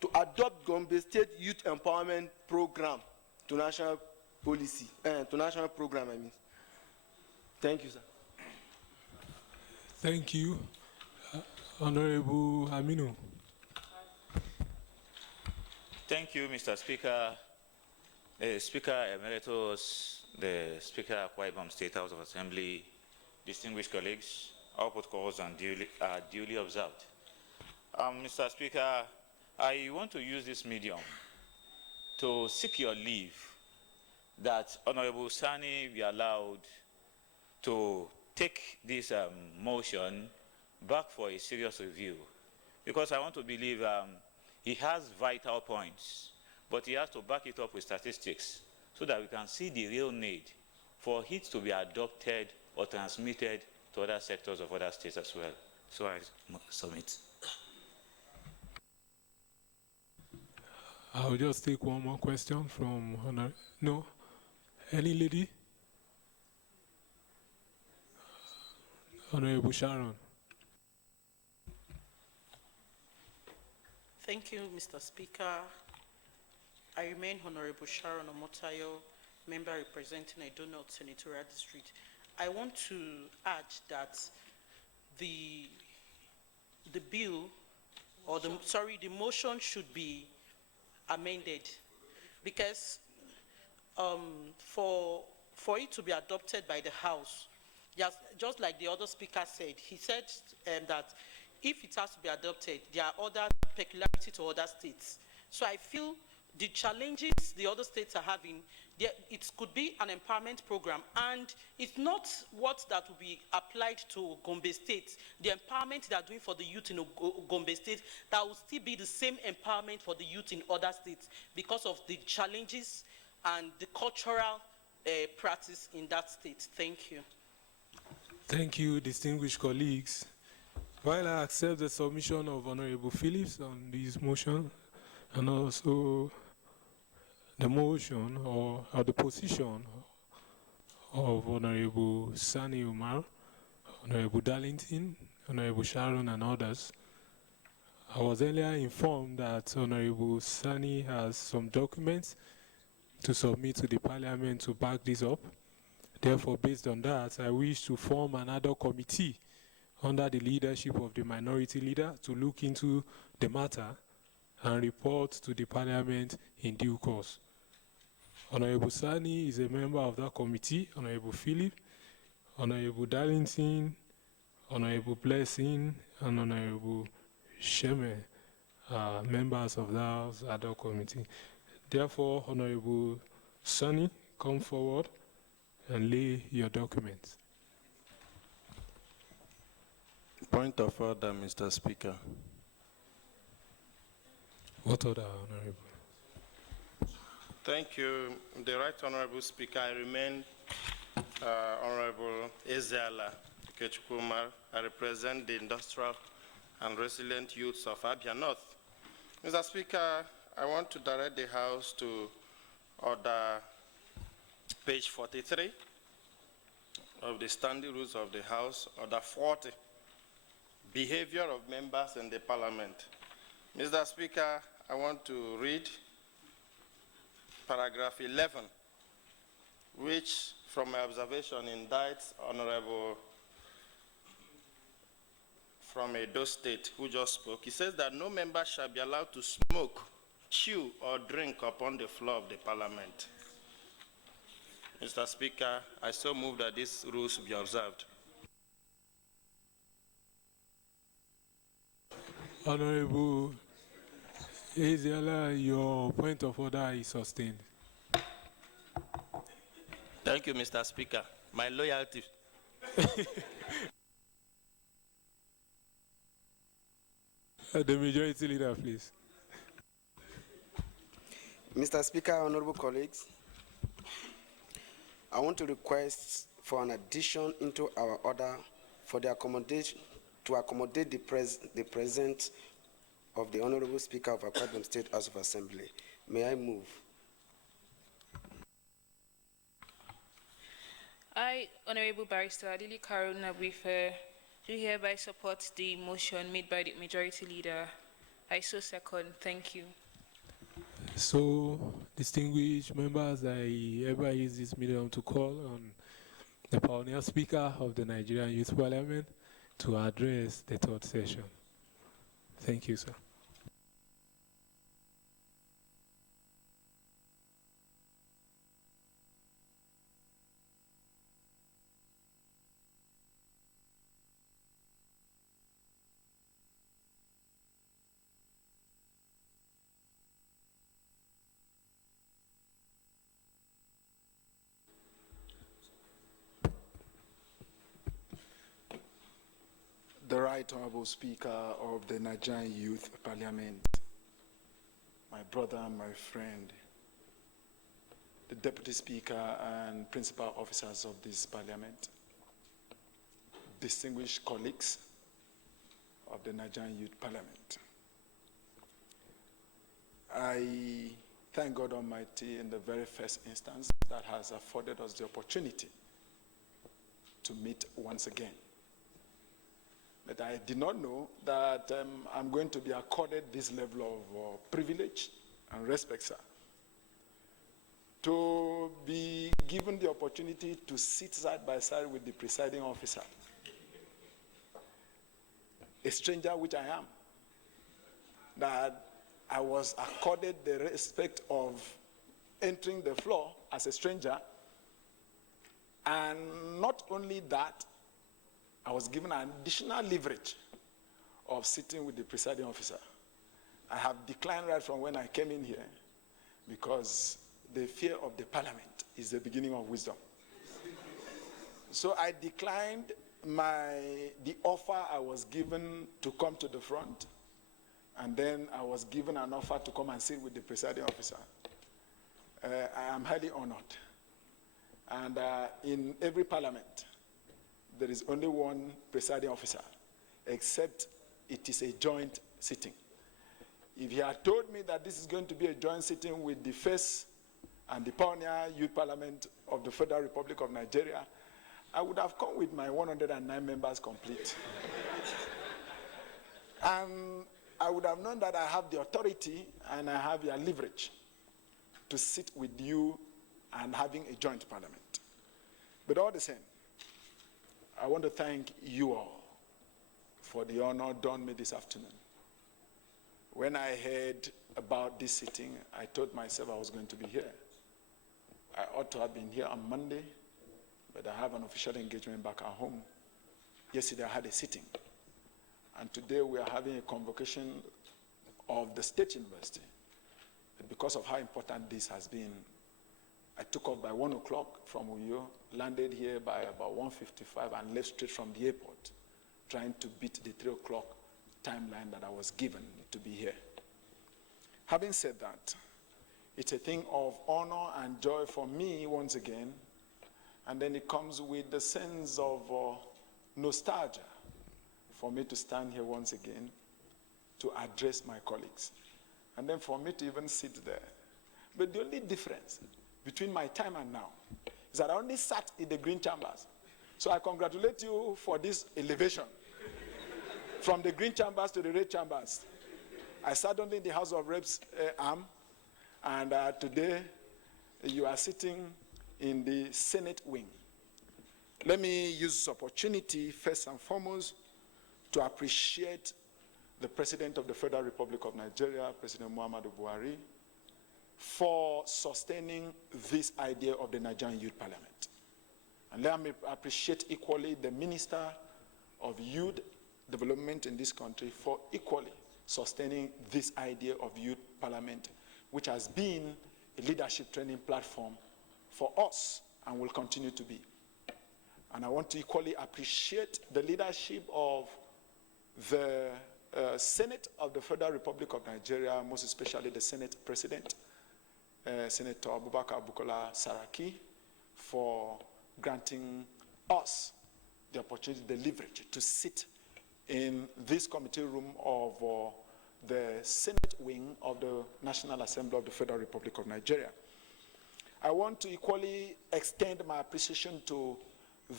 to adopt Gombe State Youth Empowerment Program to national policy, to national program, I mean. Thank you, sir. Thank you. Honorable Aminu. Thank you, Mr. Speaker. Speaker Emeritus, the Speaker of Akwa Ibom State House of Assembly, distinguished colleagues, all protocols are duly observed. Mr. Speaker, I want to use this medium to seek your leave that Honorable Sani be allowed to take this motion back for a serious review, because I want to believe he has vital points, but he has to back it up with statistics so that we can see the real need for it to be adopted or transmitted to other sectors of other states as well. So I submit. I'll just take one more question from No? Any lady? Honorable Sharon. Thank you, Mr. Speaker. I remain Honorable Sharon Omotayo, member representing Edo North Senatorial District. I want to add that the bill, or the motion should be amended, because for it to be adopted by the House, just like the other speaker said, he said that if it has to be adopted, there are other peculiarities to other states. So I feel the challenges the other states are having, it could be an empowerment program, and it's not what that will be applied to Gombe State. The empowerment they are doing for the youth in Gombe State, that will still be the same empowerment for the youth in other states because of the challenges and the cultural practice in that state. Thank you. Thank you, distinguished colleagues. While I accept the submission of Honorable Phillips on this motion, and also the motion or the position of Honorable Sani Umar, Honorable Darlington, Honorable Sharon, and others, I was earlier informed that Honorable Sani has some documents to submit to the Parliament to back this up. Therefore, based on that, I wish to form an ad hoc committee under the leadership of the minority leader to look into the matter and report to the Parliament in due course. Honorable Sani is a member of that committee, Honorable Philip, Honorable Darlington, Honorable Blessing, and Honorable Sheme, members of that ad hoc committee. Therefore, Honorable Sani, come forward and lay your documents. Point of order, Mr. Speaker. What order, Honorable? Thank you. The Right Honorable Speaker, I remain Honorable Ezeala Okechukwu. I represent the industrial and resilient youths of Abia North. Mr. Speaker, I want to direct the House to order page 43 of the standing rules of the House, order 40, behavior of members in the Parliament. Mr. Speaker, I want to read paragraph 11, which, from my observation, indicts Honorable from Edo State, who just spoke. He says that no member shall be allowed to smoke, chew, or drink upon the floor of the Parliament. Mr. Speaker, I so move that these rules be observed. Honorable Ezeala, your point of order is sustained. Thank you, Mr. Speaker. My loyalty. The majority leader, please. Mr. Speaker, honorable colleagues, I want to request for an addition into our order for the accommodation to accommodate the presence of the Honorable Speaker of Akwa Ibom State House of Assembly. May I move? I, Honorable Barrister Lily Karuna Brifer, do hereby support the motion made by the majority leader. I so second. Thank you. So, distinguished members, I hereby use this medium to call on the pioneer speaker of the Nigerian Youth Parliament to address the third session. Thank you, sir. The Right Honorable Speaker of the Nigerian Youth Parliament, my brother and my friend, the Deputy Speaker and Principal Officers of this Parliament, distinguished colleagues of the Nigerian Youth Parliament. I thank God Almighty in the very first instance that has afforded us the opportunity to meet once again. But I did not know that I'm going to be accorded this level of privilege and respect, sir. To be given the opportunity to sit side by side with the presiding officer, a stranger which I am, that I was accorded the respect of entering the floor as a stranger, and not only that, I was given an additional leverage of sitting with the presiding officer. I have declined right from when I came in here because the fear of the Parliament is the beginning of wisdom. So I declined the offer I was given to come to the front, and then I was given an offer to come and sit with the presiding officer. I am highly honored. And in every Parliament, there is only one presiding officer, except it is a joint sitting. If he had told me that this is going to be a joint sitting with the first and the pioneer youth parliament of the Federal Republic of Nigeria, I would have come with my 109 members complete. And I would have known that I have the authority and I have your leverage to sit with you and having a joint parliament. But all the same, I want to thank you all for the honor done me this afternoon. When I heard about this sitting, I told myself I was going to be here. I ought to have been here on Monday, but I have an official engagement back at home. Yesterday I had a sitting, and today we are having a convocation of the State University. But because of how important this has been, I took off by 1 o'clock from Uyo, landed here by about 1:55, and left straight from the airport trying to beat the 3 o'clock timeline that I was given to be here. Having said that, it's a thing of honor and joy for me once again, and then it comes with the sense of nostalgia for me to stand here once again to address my colleagues, and then for me to even sit there. But the only difference between my time and now is that I only sat in the green chambers. So I congratulate you for this elevation from the green chambers to the red chambers. I sat only in the House of Reps arm, and today you are sitting in the Senate wing. Let me use this opportunity first and foremost to appreciate the President of the Federal Republic of Nigeria, President Muhammadu Buhari, for sustaining this idea of the Nigerian Youth Parliament. And let me appreciate equally the Minister of Youth Development in this country for equally sustaining this idea of Youth Parliament, which has been a leadership training platform for us and will continue to be. And I want to equally appreciate the leadership of the Senate of the Federal Republic of Nigeria, most especially the Senate President, Senator Abubakar Bukola Saraki, for granting us the opportunity, the leverage to sit in this committee room of the Senate wing of the National Assembly of the Federal Republic of Nigeria. I want to equally extend my appreciation to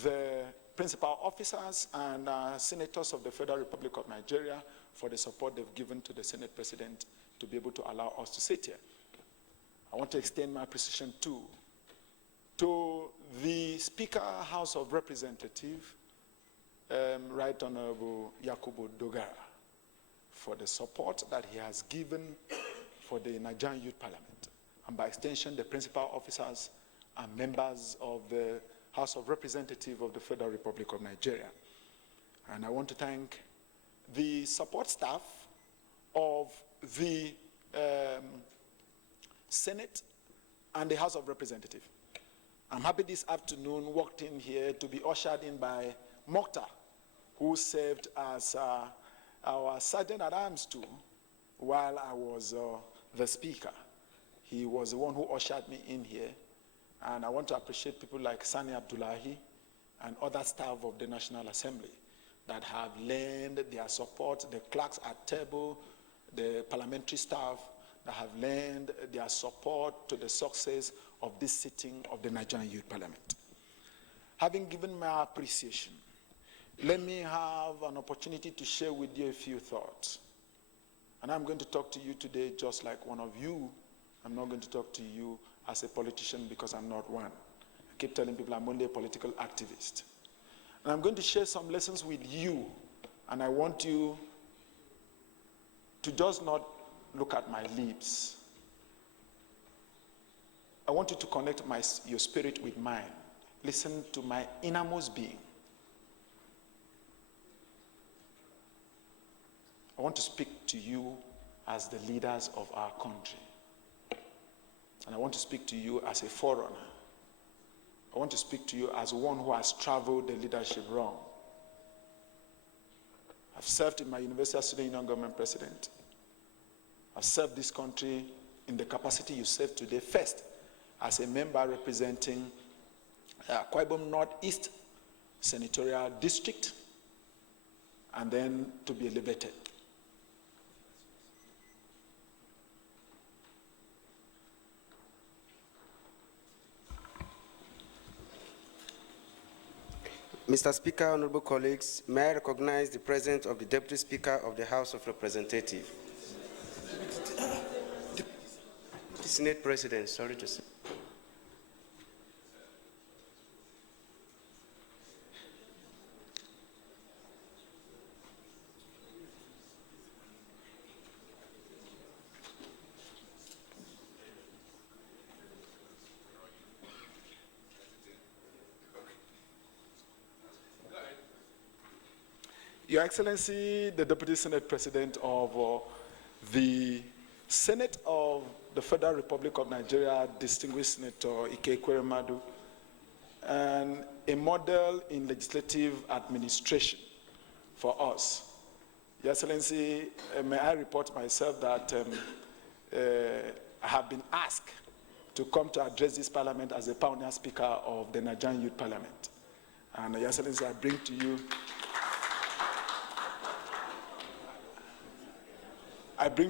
the principal officers and senators of the Federal Republic of Nigeria for the support they've given to the Senate President to be able to allow us to sit here. I want to extend my appreciation too to the Speaker, House of Representatives, Right Honorable Yakubu Dogara, for the support that he has given for the Nigerian Youth Parliament, and by extension the principal officers and members of the House of Representatives of the Federal Republic of Nigeria. And I want to thank the support staff of the Senate and the House of Representatives. I'm happy this afternoon walked in here to be ushered in by Mokhtar, who served as our Sergeant at Arms too while I was the Speaker. He was the one who ushered me in here. And I want to appreciate people like Sani Abdullahi and other staff of the National Assembly that have lent their support, the clerks at table, the parliamentary staff that have lent their support to the success of this sitting of the Nigerian Youth Parliament. Having given my appreciation, let me have an opportunity to share with you a few thoughts. And I'm going to talk to you today just like one of you. I'm not going to talk to you as a politician because I'm not one. I keep telling people I'm only a political activist. And I'm going to share some lessons with you, and I want you to just not look at my lips. I want you to connect your spirit with mine. Listen to my innermost being. I want to speak to you as the leaders of our country. And I want to speak to you as a forerunner. I want to speak to you as one who has traveled the leadership wrong. I've served in my university as student union government president. I've served this country in the capacity you serve today, first as a member representing Akwa Ibom Northeast Senatorial District, and then to be elevated. Mr. Speaker, honorable colleagues, may I recognize the presence of the Deputy Speaker of the House of Representatives. The Senate President, sorry to say. Your Excellency, the Deputy Senate President of the Senate of the Federal Republic of Nigeria, distinguished Senator Ike Ekweremadu, and a model in legislative administration for us. Your Excellency, may I report myself that I have been asked to come to address this parliament as the pioneer speaker of the Nigerian Youth Parliament. And Your Excellency, I bring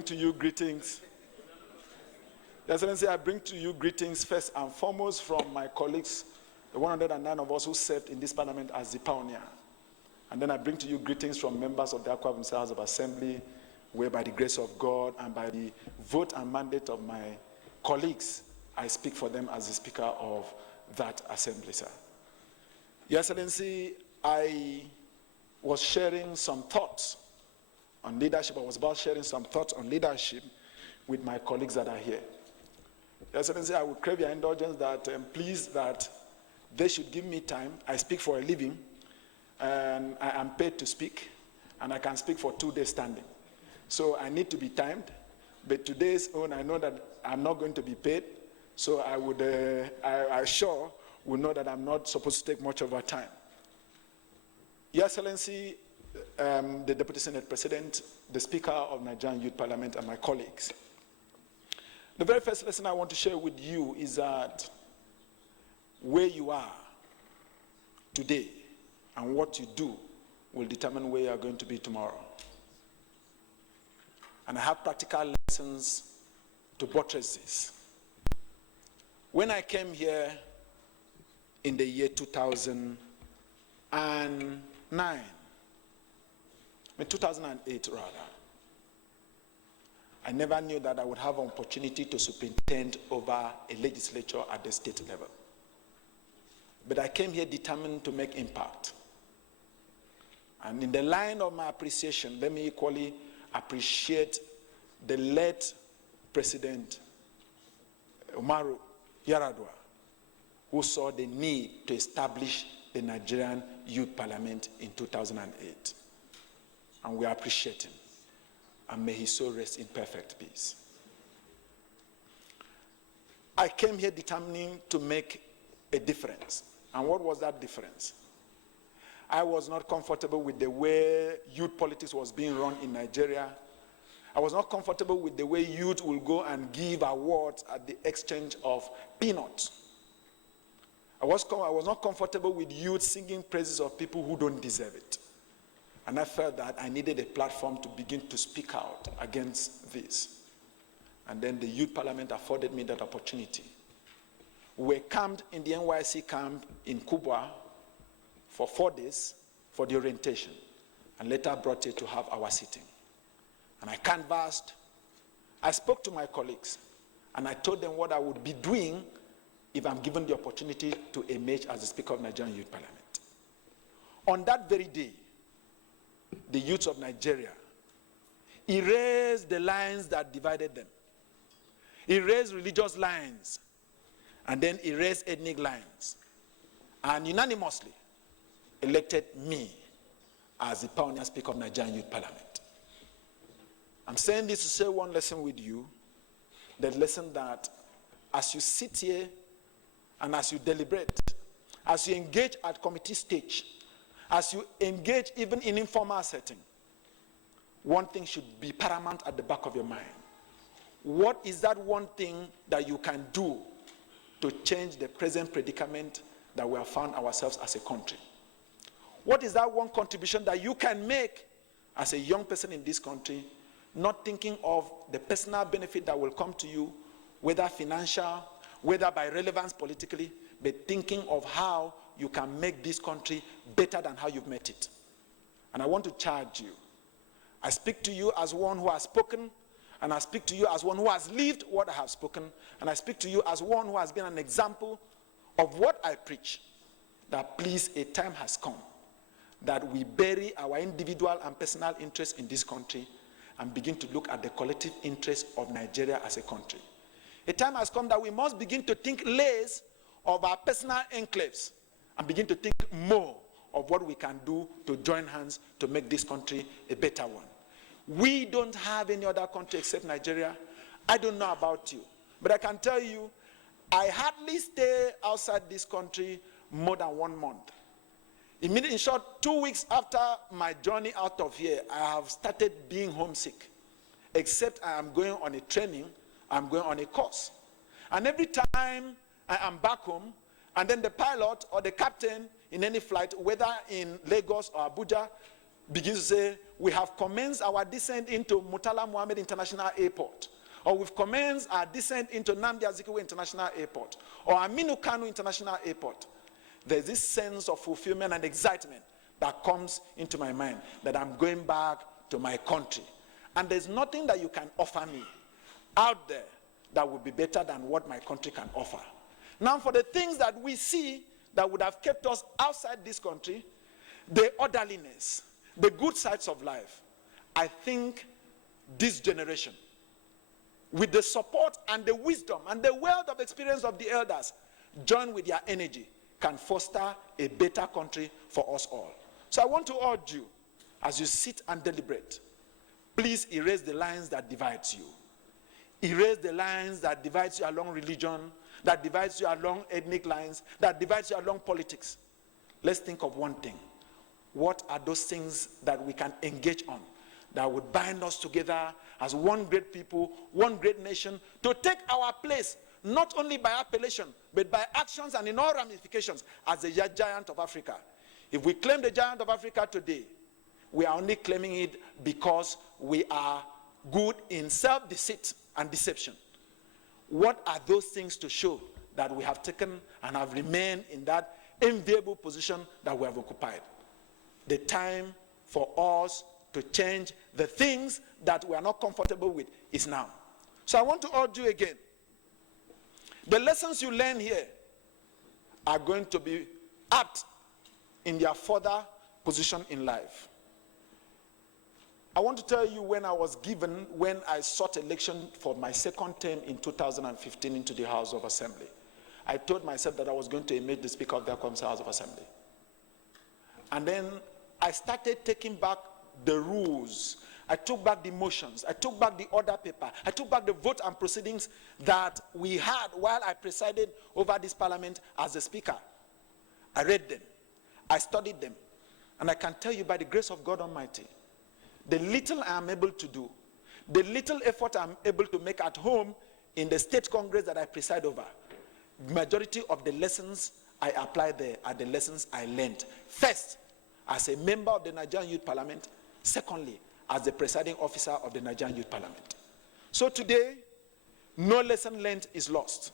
to you greetings. Your Excellency, I bring to you greetings first and foremost from my colleagues, the 109 of us who served in this parliament as the pioneer. And then I bring to you greetings from members of the Akwa Ibom House of Assembly, where by the grace of God and by the vote and mandate of my colleagues, I speak for them as the speaker of that assembly, sir. Your Excellency, I was sharing some thoughts on leadership. I was about sharing some thoughts on leadership with my colleagues that are here. Your Excellency, I would crave your indulgence that please that they should give me time. I speak for a living, and I am paid to speak, and I can speak for 2 days standing. So I need to be timed, but today's own, I know that I'm not going to be paid, so I would, I sure will know that I'm not supposed to take much of our time. Your Excellency, the Deputy Senate President, the Speaker of Nigerian Youth Parliament, and my colleagues, the very first lesson I want to share with you is that where you are today and what you do will determine where you are going to be tomorrow. And I have practical lessons to buttress this. When I came here in the year 2008 rather, I never knew that I would have an opportunity to superintend over a legislature at the state level. But I came here determined to make impact. And in the line of my appreciation, let me equally appreciate the late President Umaru Yar'Adua, who saw the need to establish the Nigerian Youth Parliament in 2008. And we appreciate him. And may his soul rest in perfect peace. I came here determining to make a difference. And what was that difference? I was not comfortable with the way youth politics was being run in Nigeria. I was not comfortable with the way youth will go and give awards at the exchange of peanuts. I was not comfortable with youth singing praises of people who don't deserve it. And I felt that I needed a platform to begin to speak out against this. And then the Youth Parliament afforded me that opportunity. We were camped in the NYC camp in Kubwa for 4 days for the orientation, and later brought it to have our sitting. And I canvassed. I spoke to my colleagues, and I told them what I would be doing if I'm given the opportunity to emerge as the Speaker of Nigerian Youth Parliament. On that very day, the youths of Nigeria erased the lines that divided them, erased religious lines, and then erased ethnic lines, and unanimously elected me as the pioneer Speaker of Nigerian Youth Parliament. I'm saying this to share one lesson with you, the lesson that as you sit here and as you deliberate, as you engage at committee stage, as you engage even in informal setting, one thing should be paramount at the back of your mind. What is that one thing that you can do to change the present predicament that we have found ourselves as a country? What is that one contribution that you can make as a young person in this country, not thinking of the personal benefit that will come to you, whether financial, whether by relevance politically, but thinking of how you can make this country better than how you've met it. And I want to charge you. I speak to you as one who has spoken, and I speak to you as one who has lived what I have spoken, and I speak to you as one who has been an example of what I preach, that please, a time has come that we bury our individual and personal interests in this country and begin to look at the collective interests of Nigeria as a country. A time has come that we must begin to think less of our personal enclaves and begin to think more of what we can do to join hands to make this country a better one. We don't have any other country except Nigeria. I don't know about you, but I can tell you, I hardly stay outside this country more than 1 month. In short, 2 weeks after my journey out of here, I have started being homesick. Except I am going on a training, I'm going on a course. And every time I am back home, and then the pilot or the captain in any flight, whether in Lagos or Abuja, begins to say, we have commenced our descent into Murtala Muhammad International Airport, or we've commenced our descent into Nnamdi Azikiwe International Airport, or Aminu Kano International Airport. There's this sense of fulfillment and excitement that comes into my mind that I'm going back to my country. And there's nothing that you can offer me out there that would be better than what my country can offer. Now, for the things that we see that would have kept us outside this country, the orderliness, the good sides of life, I think this generation, with the support and the wisdom and the wealth of experience of the elders, join with their energy, can foster a better country for us all. So I want to urge you, as you sit and deliberate, please erase the lines that divides you. Erase the lines that divides you along religion, that divides you along ethnic lines, that divides you along politics. Let's think of one thing. What are those things that we can engage on that would bind us together as one great people, one great nation, to take our place, not only by appellation, but by actions and in all ramifications, as the giant of Africa. If we claim the giant of Africa today, we are only claiming it because we are good in self-deceit and deception. What are those things to show that we have taken and have remained in that enviable position that we have occupied? The time for us to change the things that we are not comfortable with is now. So I want to urge you again. The lessons you learn here are going to be apt in their further position in life. I want to tell you when I sought election for my second term in 2015 into the House of Assembly, I told myself that I was going to emerge the Speaker of the House of Assembly. And then I started taking back the rules. I took back the motions. I took back the order paper. I took back the vote and proceedings that we had while I presided over this parliament as the Speaker. I read them. I studied them. And I can tell you by the grace of God Almighty, the little I am able to do, the little effort I am able to make at home in the state congress that I preside over, majority of the lessons I apply there are the lessons I learned. First, as a member of the Nigerian Youth Parliament. Secondly, as the presiding officer of the Nigerian Youth Parliament. So today, no lesson learned is lost.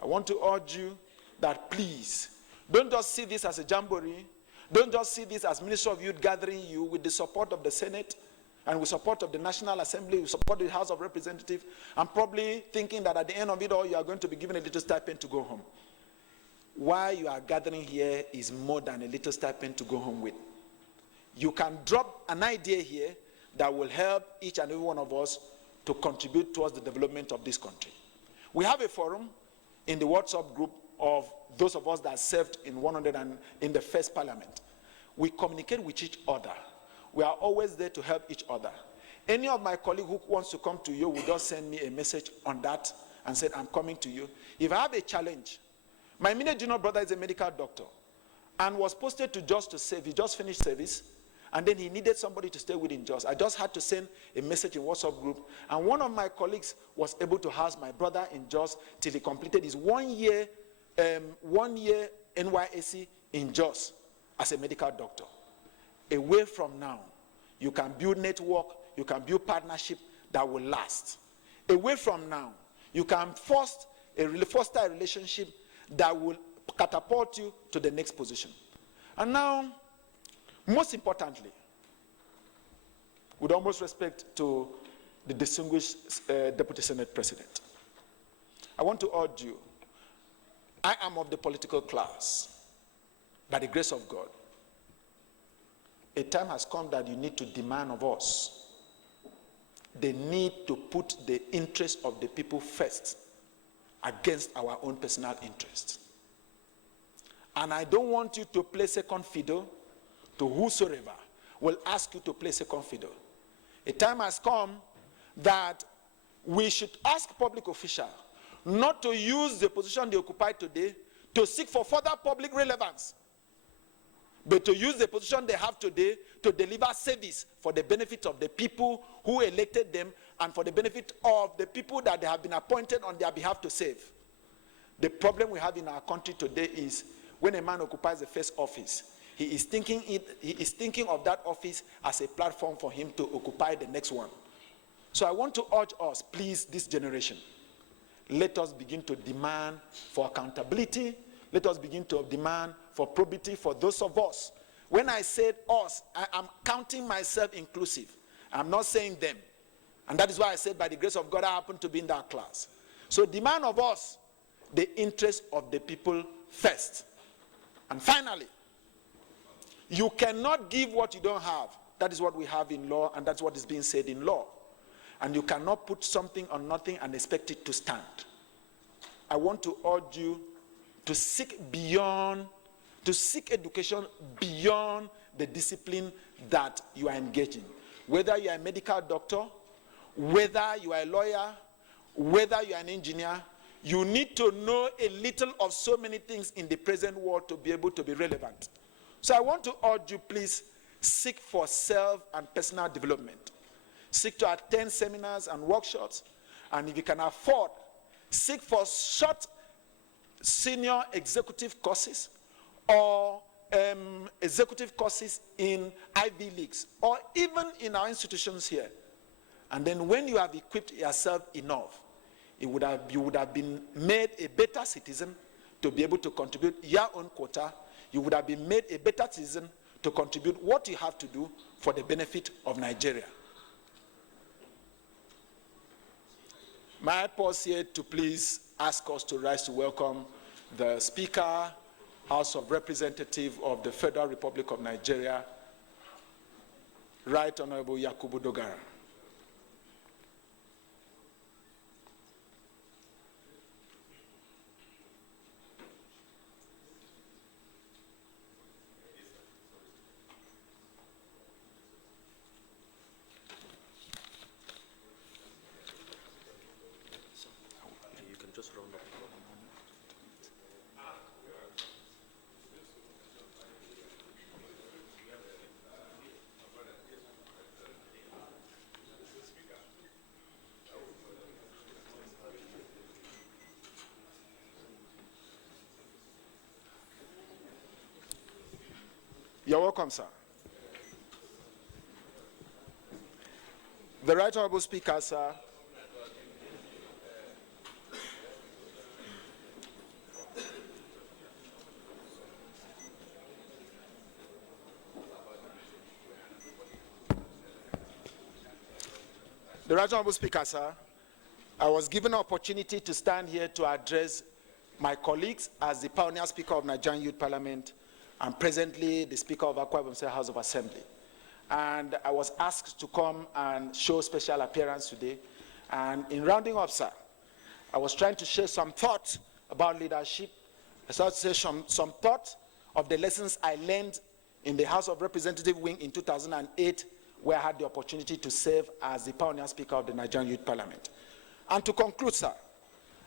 I want to urge you that please, don't just see this as a jamboree. Don't just see this as Minister of Youth gathering you with the support of the Senate and with support of the National Assembly, with support of the House of Representatives, and probably thinking that at the end of it all, you are going to be given a little stipend to go home. Why you are gathering here is more than a little stipend to go home with. You can drop an idea here that will help each and every one of us to contribute towards the development of this country. We have a forum in the WhatsApp group of those of us that served in in the first parliament. We communicate with each other. We are always there to help each other. Any of my colleagues who wants to come to you will just send me a message on that and say, I'm coming to you. If I have a challenge, my immediate junior brother is a medical doctor and was posted to Jos to serve. He just finished service, and then he needed somebody to stay with in Jos. I just had to send a message in WhatsApp group, and one of my colleagues was able to house my brother in Jos till he completed his 1 year NYSC in Jos as a medical doctor. Away from now, you can build network, you can build partnership that will last. Away from now, you can foster a relationship that will catapult you to the next position. And now, most importantly, with almost respect to the distinguished Deputy Senate President, I want to urge you, I am of the political class, by the grace of God. A time has come that you need to demand of us the need to put the interest of the people first against our own personal interests. And I don't want you to play second fiddle to whosoever will ask you to play second fiddle. A time has come that we should ask public officials not to use the position they occupy today to seek for further public relevance. but to use the position they have today to deliver service for the benefit of the people who elected them and for the benefit of the people that they have been appointed on their behalf to save. The problem we have in our country today is when a man occupies the first office, he is thinking of that office as a platform for him to occupy the next one. So I want to urge us, please, this generation, let us begin to demand for accountability. Let us begin to demand for probity for those of us. When I said us, I am counting myself inclusive. I'm not saying them. And that is why I said, by the grace of God, I happen to be in that class. So demand of us the interest of the people first. And finally, you cannot give what you don't have. That is what we have in law, and that's what is being said in law. And you cannot put something on nothing and expect it to stand. I want to urge you to seek education beyond the discipline that you are engaging. Whether you are a medical doctor, whether you are a lawyer, whether you are an engineer, you need to know a little of so many things in the present world to be able to be relevant. So I want to urge you, please, seek for self and personal development. Seek to attend seminars and workshops, and if you can afford, seek for short senior executive courses or executive courses in Ivy Leagues or even in our institutions here. And then when you have equipped yourself enough, you would have been made a better citizen to be able to contribute your own quota. You would have been made a better citizen to contribute what you have to do for the benefit of Nigeria. May I pause here to please ask us to rise to welcome the Speaker, House of Representatives of the Federal Republic of Nigeria, Right Honorable Yakubu Dogara. You're welcome, sir. The Right Honorable Speaker, sir. The Right Honorable Speaker, sir, I was given an opportunity to stand here to address my colleagues as the pioneer Speaker of Nigerian Youth Parliament and presently the Speaker of Akwa Ibom State House of Assembly. And I was asked to come and show special appearance today. And in rounding up, sir, I was trying to share some thoughts about leadership. I started to say some thoughts of the lessons I learned in the House of Representatives wing in 2008, where I had the opportunity to serve as the pioneer Speaker of the Nigerian Youth Parliament. And to conclude, sir,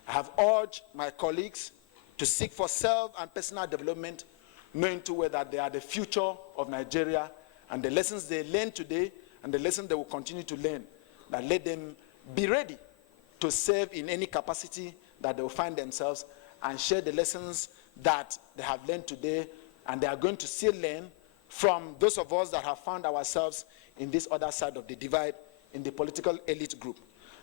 I have urged my colleagues to seek for self and personal development, knowing too well that they are the future of Nigeria, and the lessons they learn today and the lessons they will continue to learn, that let them be ready to serve in any capacity that they will find themselves and share the lessons that they have learned today and they are going to still learn from those of us that have found ourselves in this other side of the divide in the political elite group.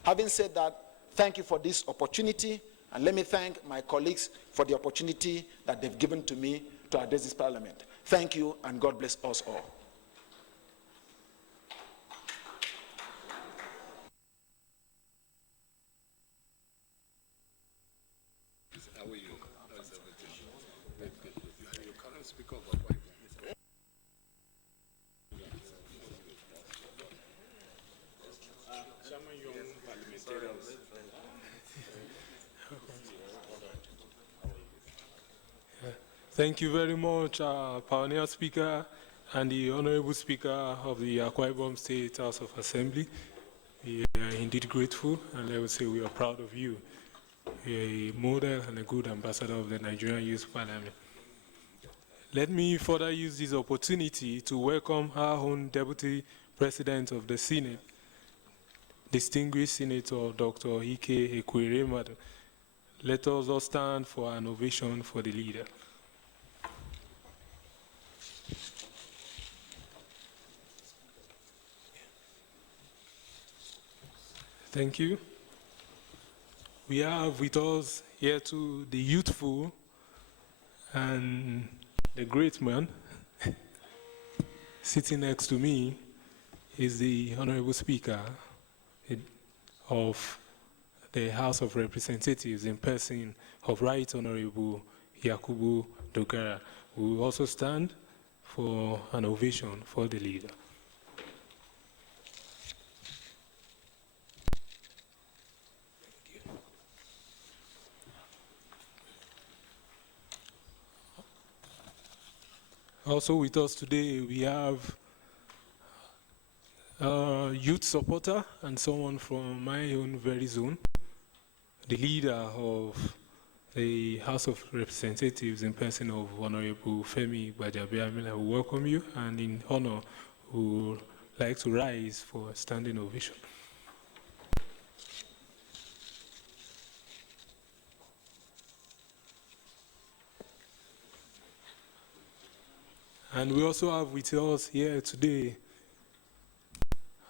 Having said that, thank you for this opportunity, and let me thank my colleagues for the opportunity that they've given to me to address this parliament. Thank you, and God bless us all. How are you? How's everything? Good. You can't speak up. Thank you very much, Pioneer Speaker and the Honorable Speaker of the Akwa Ibom State House of Assembly. We are indeed grateful, and I would say we are proud of you. You are a model and a good ambassador of the Nigerian Youth Parliament. Let me further use this opportunity to welcome our own Deputy President of the Senate, distinguished Senator Dr. Ike Ekweremadu. Let us all stand for an ovation for the leader. Thank you. We have with us here too the youthful and the great man. Sitting next to me is the Honorable Speaker of the House of Representatives in person of Right Honorable Yakubu Dogara. We will also stand for an ovation for the leader. Also with us today, we have a youth supporter and someone from my own very zone, the leader of the House of Representatives in person of Honorable Femi Gbajabiamila. We welcome you, and in honor, we would like to rise for a standing ovation. And we also have with us here today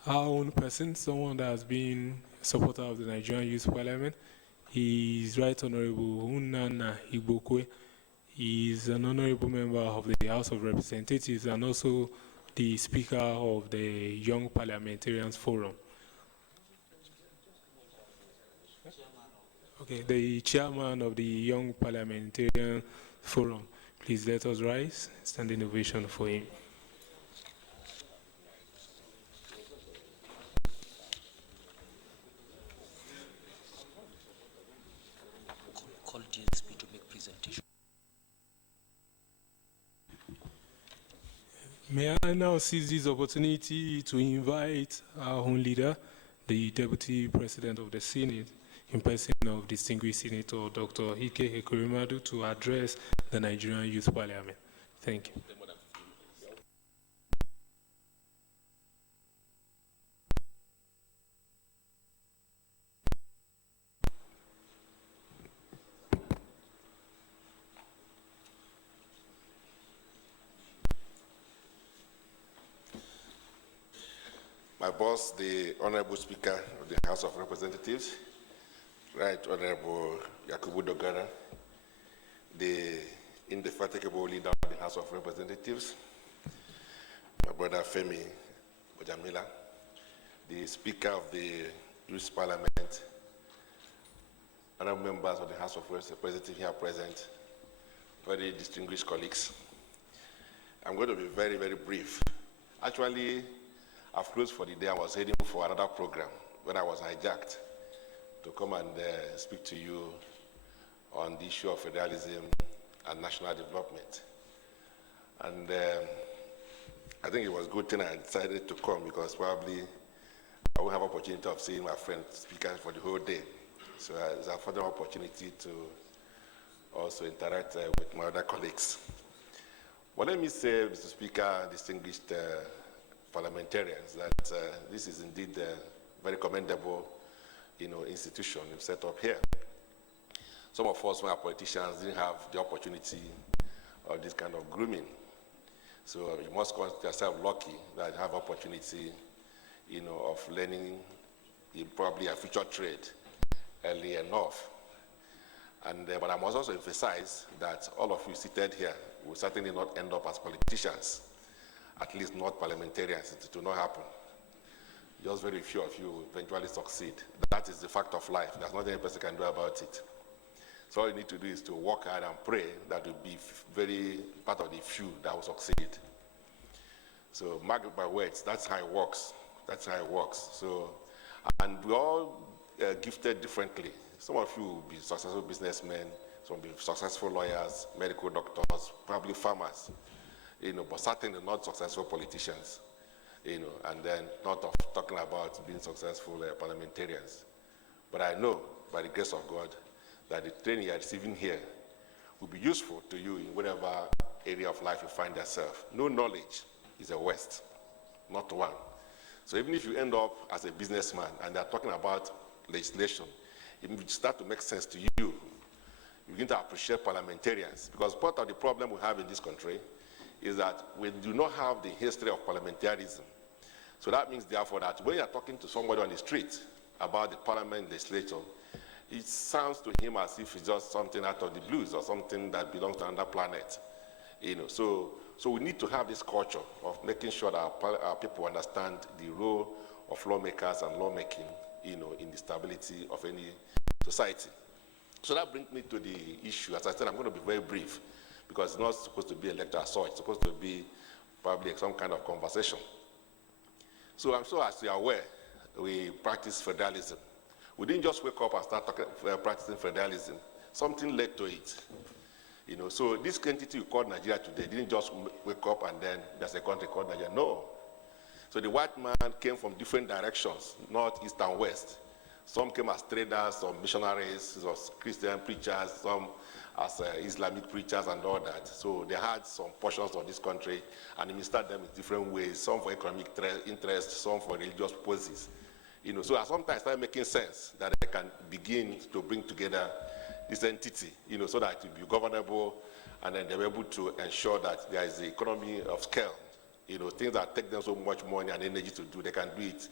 our own person, someone that has been a supporter of the Nigerian Youth Parliament. He is Right Honorable Unana Igbokwe. He is an honorable member of the House of Representatives and also the Speaker of the Young Parliamentarians Forum. Okay, the Chairman of the Young Parliamentarian Forum. Please let us rise, standing ovation for him. Call DSP to make presentation. May I now seize this opportunity to invite our own leader, the Deputy President of the Senate, in person of distinguished Senator Dr. Ike Ekweremadu, to address the Nigerian Youth Parliament. Thank you. My boss, the Honorable Speaker of the House of Representatives, Right Honorable Yakubu Dogara, the indefatigable leader of the House of Representatives, my brother Femi Ojamila, the Speaker of the Youth Parliament, honorable members of the House of Representatives here present, very distinguished colleagues. I'm going to be very, very brief. Actually, I've closed for the day. I was heading for another program when I was hijacked to come and speak to you on the issue of federalism and national development. And I think it was a good thing I decided to come, because probably I will have opportunity of seeing my friend speakers for the whole day. So it's a further opportunity to also interact with my other colleagues. But let me say, Mr. Speaker, distinguished parliamentarians, that this is indeed a very commendable, institution you've set up here. Some of us, when our politicians, didn't have the opportunity of this kind of grooming. So you must consider yourself lucky that you have opportunity, of learning probably a future trade early enough. And but I must also emphasize that all of you seated here will certainly not end up as politicians. At least not parliamentarians. It will not happen. Just very few of you will eventually succeed. That is the fact of life. There's nothing a person can do about it. So all you need to do is to work hard and pray that will be very part of the few that will succeed. So mark my words, that's how it works. That's how it works. So, and we're all gifted differently. Some of you will be successful businessmen, some will be successful lawyers, medical doctors, probably farmers. But certainly not successful politicians, and then not talking about being successful parliamentarians. But I know, by the grace of God, that the training you are receiving here will be useful to you in whatever area of life you find yourself. No knowledge is a waste, not one. So even if you end up as a businessman and they're talking about legislation, it will start to make sense to you. You begin to appreciate parliamentarians, because part of the problem we have in this country is that we do not have the history of parliamentarism. So that means, therefore, that when you're talking to somebody on the street about the parliament legislature, it sounds to him as if it's just something out of the blues or something that belongs to another planet. So we need to have this culture of making sure that our people understand the role of lawmakers and lawmaking, in the stability of any society. So that brings me to the issue. As I said, I'm going to be very brief, because it's not supposed to be a lecture as such. It's supposed to be probably some kind of conversation. So I'm sure, as you are aware, we practice federalism. We didn't just wake up and start practicing federalism. Something led to it. So this entity we call Nigeria today didn't just wake up and then there's a country called Nigeria. No. So the white man came from different directions, north, east, and west. Some came as traders, some missionaries, some Christian preachers, some as Islamic preachers and all that. So they had some portions of this country, and he ministered them in different ways, some for economic interest, some for religious purposes. So sometimes it started making sense that they can begin to bring together this entity, so that it will be governable, and then they're able to ensure that there is the economy of scale. Things that take them so much money and energy to do, they can do it,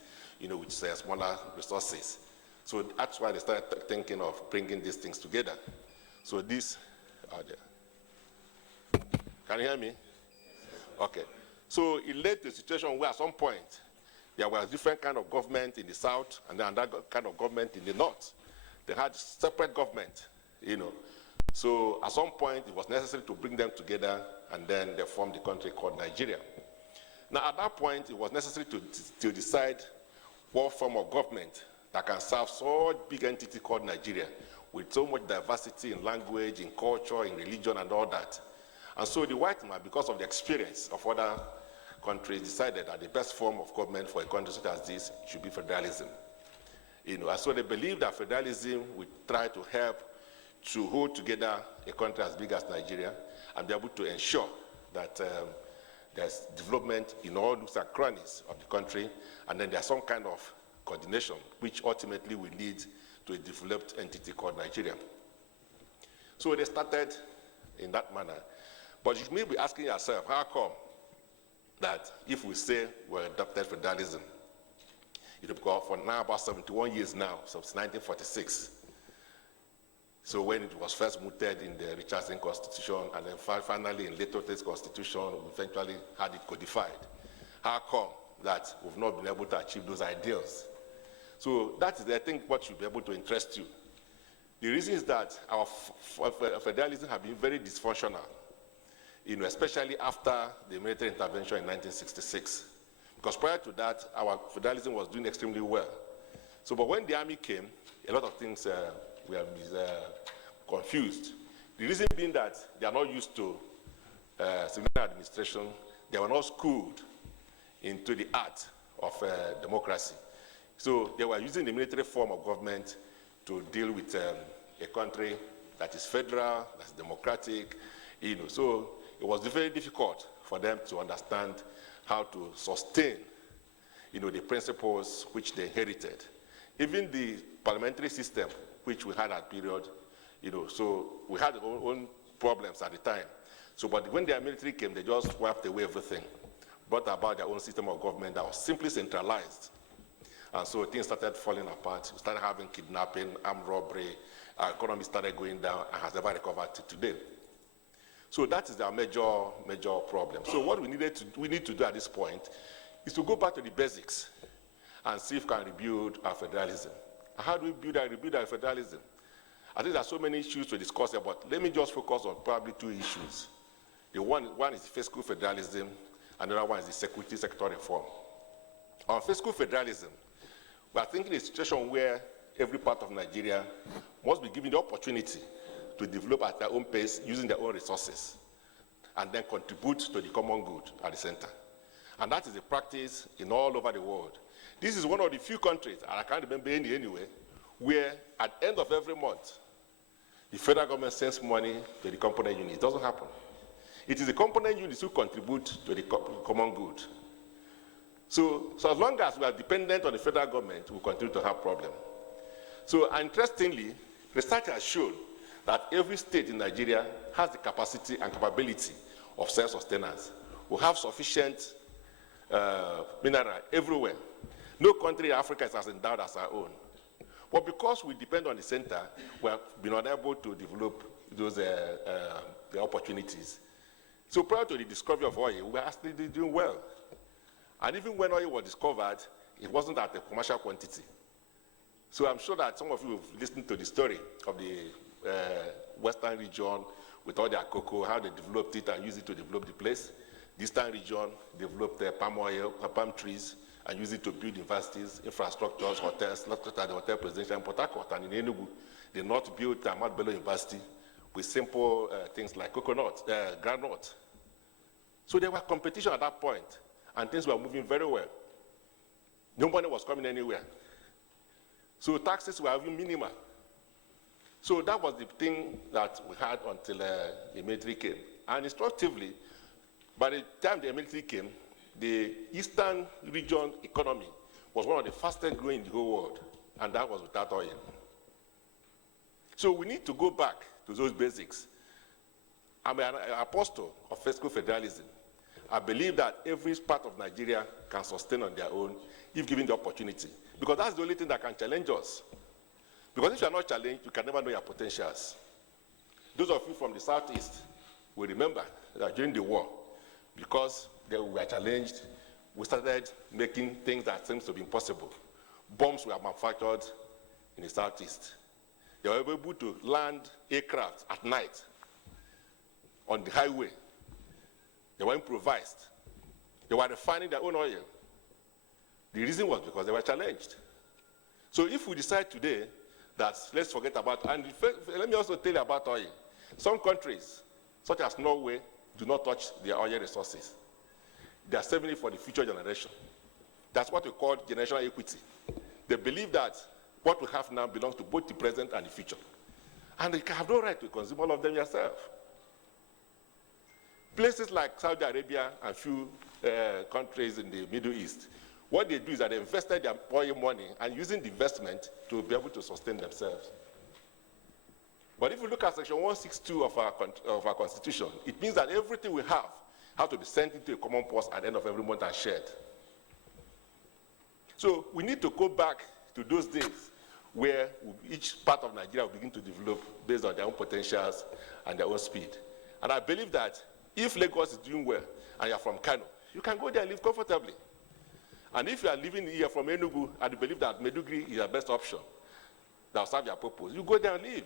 with smaller resources. So that's why they started thinking of bringing these things together. So this, can you hear me? Okay. So it led to a situation where at some point there was different kind of government in the south and then another kind of government in the north. They had separate government, So at some point it was necessary to bring them together, and then they formed the country called Nigeria. Now at that point it was necessary to decide what form of government that can serve such big entity called Nigeria, with so much diversity in language, in culture, in religion, and all that. And so the white man, because of the experience of other countries, decided that the best form of government for a country such as this should be federalism. And so they believe that federalism would try to help to hold together a country as big as Nigeria and be able to ensure that there's development in all nooks and crannies of the country, and then there's some kind of coordination, which ultimately will lead to a developed entity called Nigeria. So they started in that manner. But you may be asking yourself, how come that if we say we adopted federalism, it will go for now about 71 years now, since 1946. So when it was first mooted in the Richardson Constitution, and then finally in later States Constitution, we eventually had it codified. How come that we've not been able to achieve those ideals? So that is, I think, what should be able to interest you. The reason is that our federalism has been very dysfunctional, especially after the military intervention in 1966. Because prior to that, our federalism was doing extremely well. So, but when the army came, a lot of things were confused. The reason being that they are not used to civilian administration, they were not schooled into the art of democracy. So they were using the military form of government to deal with a country that is federal, that's democratic, So it was very difficult for them to understand how to sustain, the principles which they inherited. Even the parliamentary system, which we had at period, so we had our own problems at the time. So, but when the military came, they just wiped away everything, brought about their own system of government that was simply centralized. And so things started falling apart. We started having kidnapping, armed robbery. Our economy started going down and has never recovered to today. So that is our major problem. So what we need to do at this point is to go back to the basics and see if we can rebuild our federalism. How do we rebuild our federalism? I think there are so many issues to discuss here, but let me just focus on probably two issues. The one is fiscal federalism, and the other one is the security sector reform. On fiscal federalism, we are thinking a situation where every part of Nigeria must be given the opportunity to develop at their own pace using their own resources and then contribute to the common good at the center. And that is a practice in all over the world. This is one of the few countries, and I can't remember any anyway, where at the end of every month, the federal government sends money to the component unit. It doesn't happen. It is the component units who contribute to the common good. So as long as we are dependent on the federal government, we continue to have problems. So interestingly, research has shown that every state in Nigeria has the capacity and capability of self-sustenance. We have sufficient mineral everywhere. No country in Africa is as endowed as our own. But because we depend on the center, we have been unable to develop those the opportunities. So prior to the discovery of oil, we were actually doing well. And even when oil was discovered, it wasn't at a commercial quantity. So I'm sure that some of you have listened to the story of the western region with all their cocoa, how they developed it and used it to develop the place. The eastern region developed palm oil, palm trees, and used it to build universities, infrastructures, hotels, not just at the Hotel Presidential in Port Harcourt. And in Enugu, the North built Ahmad Bello University with simple things like coconut, groundnut. So there was competition at that point, and things were moving very well. Nobody was coming anywhere. So taxes were even minimal. So that was the thing that we had until the military came. And instructively, by the time the military came, the eastern region economy was one of the fastest growing in the whole world, and that was without oil. So we need to go back to those basics. I'm an apostle of fiscal federalism. I believe that every part of Nigeria can sustain on their own if given the opportunity, because that's the only thing that can challenge us. Because if you are not challenged, you can never know your potentials. Those of you from the southeast will remember that during the war, because they were challenged, we started making things that seems to be impossible. Bombs were manufactured in the southeast. They were able to land aircraft at night on the highway. They were improvised. They were refining their own oil. The reason was because they were challenged. So if we decide today that let's forget about, and let me also tell you about oil. Some countries, such as Norway, do not touch their oil resources. They are saving it for the future generation. That's what we call generational equity. They believe that what we have now belongs to both the present and the future. And you have no right to consume all of them yourself. Places like Saudi Arabia and few countries in the Middle East, what they do is that they invested their oil money and using the investment to be able to sustain themselves. But if you look at section 162 of our constitution, it means that everything we have to be sent into a common purse at the end of every month and shared. So we need to go back to those days where each part of Nigeria will begin to develop based on their own potentials and their own speed. And I believe that if Lagos is doing well and you're from Kano, you can go there and live comfortably. And if you are living here from Enugu, I believe that Meduguri is the best option that will serve your purpose. You go there and live.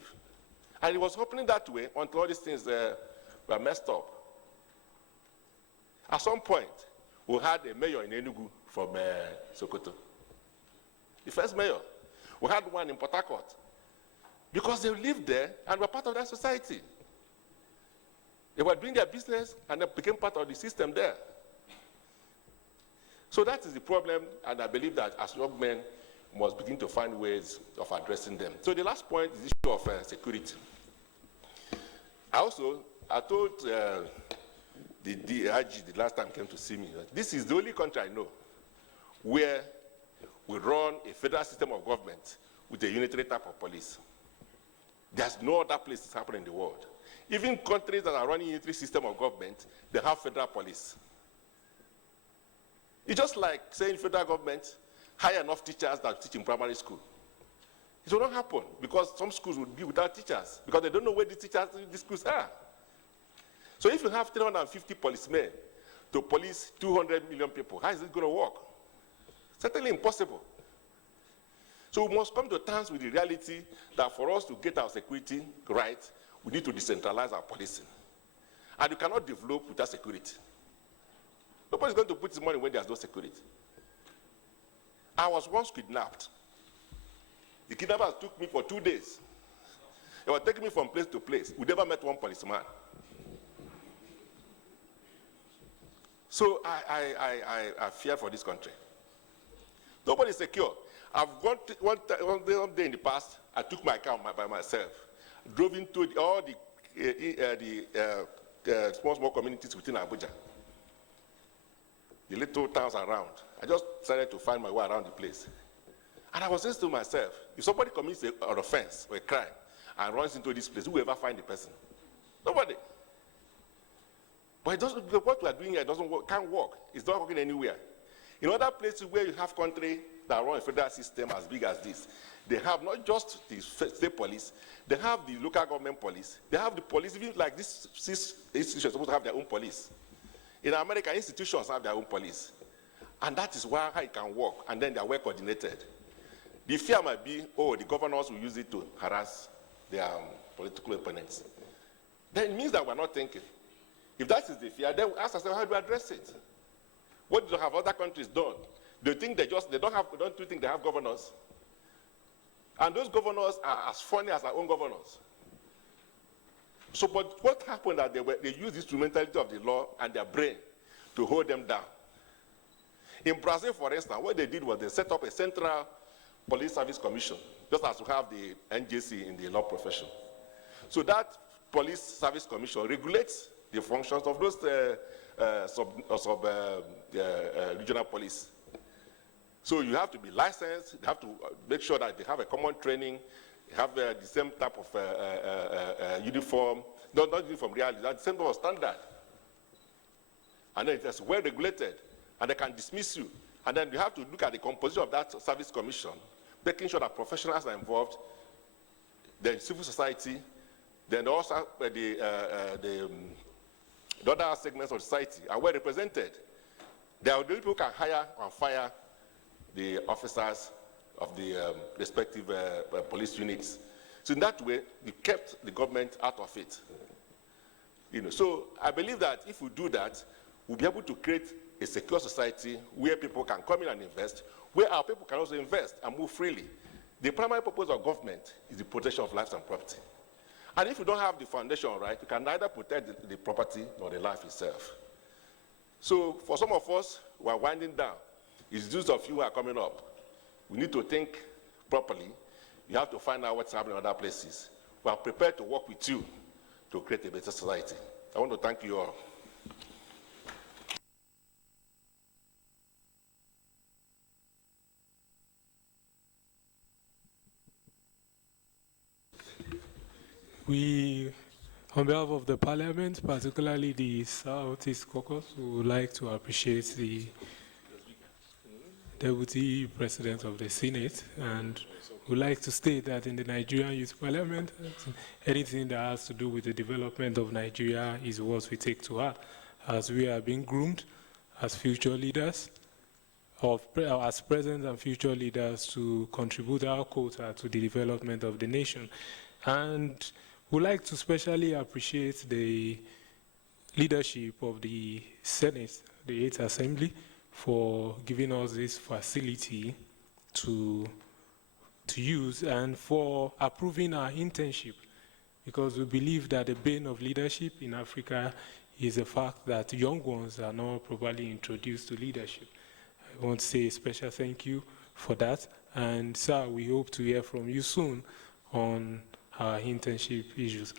And it was happening that way until all these things were messed up. At some point, we had a mayor in Enugu from Sokoto. The first mayor. We had one in Port Harcourt. Because they lived there and were part of that society. They were doing their business and they became part of the system there. So that is the problem, and I believe that as young men must begin to find ways of addressing them. So the last point is the issue of security. I told the DIG the last time he came to see me, that this is the only country I know where we run a federal system of government with a unitary type of police. There's no other place that's happening in the world. Even countries that are running a unitary system of government, they have federal police. It's just like saying federal government hire enough teachers that teach in primary school. It will not happen because some schools would be without teachers because they don't know where these schools are. So if you have 350 policemen to police 200 million people, how is it going to work? Certainly impossible. So we must come to terms with the reality that for us to get our security right, we need to decentralize our policing. And you cannot develop without security. Nobody's going to put his money when there's no security. I was once kidnapped. The kidnappers took me for 2 days. They were taking me from place to place. We never met one policeman. So I fear for this country. Nobody's secure. I've gone one day in the past, I took my car by myself, drove into all the small communities within Abuja, the little towns around. I just started to find my way around the place. And I was saying to myself, if somebody commits an offense or a crime and runs into this place, who will ever find the person? Nobody. But it doesn't, what we are doing here doesn't work, can't work. It's not working anywhere. In other places where you have country that run a federal system as big as this, they have not just the state police, they have the local government police, they have the police, even like these institutions are supposed to have their own police. In America, institutions have their own police. And that is why it can work, and then they are well coordinated. The fear might be, oh, the governors will use it to harass their political opponents. Then it means that we're not thinking. If that is the fear, then we ask ourselves, how do we address it? What do have other countries done? Do you think don't you think they have governors? And those governors are as funny as our own governors. So, but what happened that they used the instrumentality of the law and their brain to hold them down. In Brazil, for instance, what they did was they set up a central police service commission, just as we have the NJC in the law profession. So that police service commission regulates the functions of those regional police. So you have to be licensed, you have to make sure that they have a common training, have the same type of uniform, not uniform reality, the same type of standard. And then it's well regulated, and they can dismiss you. And then you have to look at the composition of that service commission, making sure that professionals are involved, the civil society, then also the other segments of society are well represented. There are the people who can hire and fire the officers of the respective police units. So in that way, we kept the government out of it. So I believe that if we do that, we'll be able to create a secure society where people can come in and invest, where our people can also invest and move freely. The primary purpose of government is the protection of lives and property. And if you don't have the foundation right, you can neither protect the property nor the life itself. So for some of us who are winding down, it's those of you who are coming up. We need to think properly. You have to find out what's happening in other places. We are prepared to work with you to create a better society. I want to thank you all. We, on behalf of the Parliament, particularly the Southeast Caucus, would like to appreciate the Deputy President of the Senate, and would like to state that in the Nigerian Youth Parliament, anything that has to do with the development of Nigeria is what we take to heart, as we are being groomed as future leaders, as present and future leaders, to contribute our quota to the development of the nation. And we'd like to specially appreciate the leadership of the Senate, the 8th Assembly, for giving us this facility to use, and for approving our internship, because we believe that the bane of leadership in Africa is the fact that young ones are not properly introduced to leadership. I want to say a special thank you for that, and sir, we hope to hear from you soon on our internship issues.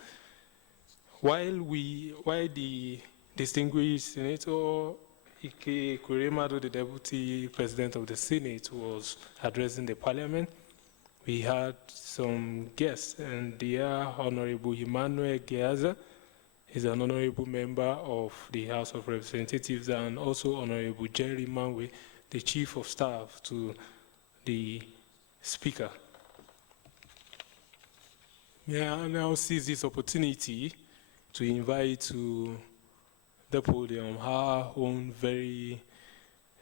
While the distinguished Senator Ike Kuremadu, the Deputy President of the Senate, was addressing the Parliament, we had some guests, and they are Honorable Emmanuel Geaza, is an honorable member of the House of Representatives, and also Honorable Jerry Manwe, the Chief of Staff to the Speaker. May I now seize this opportunity to invite to the podium our own very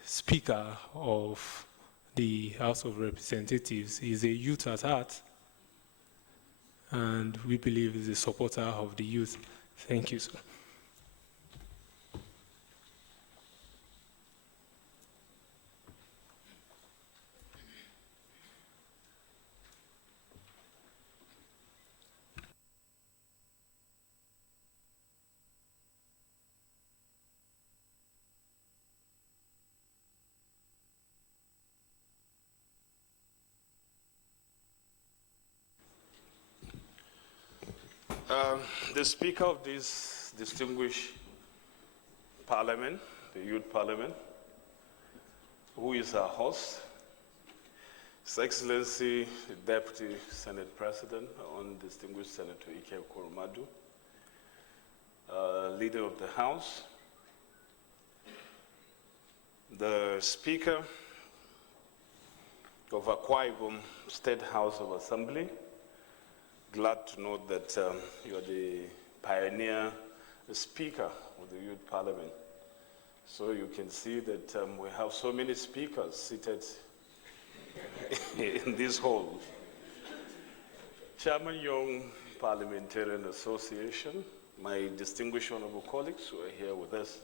Speaker of the House of Representatives. He's a youth at heart, and we believe he's a supporter of the youth. Thank you, sir. The Speaker of this distinguished Parliament, the Youth Parliament, who is our host, His Excellency, the Deputy Senate President, distinguished Senator Ike Koromadu, Leader of the House, the Speaker of Akwa Ibom State House of Assembly. Glad to note that you are the pioneer Speaker of the Youth Parliament. So you can see that we have so many speakers seated in this hall. Chairman Young Parliamentarian Association, my distinguished honorable colleagues who are here with us,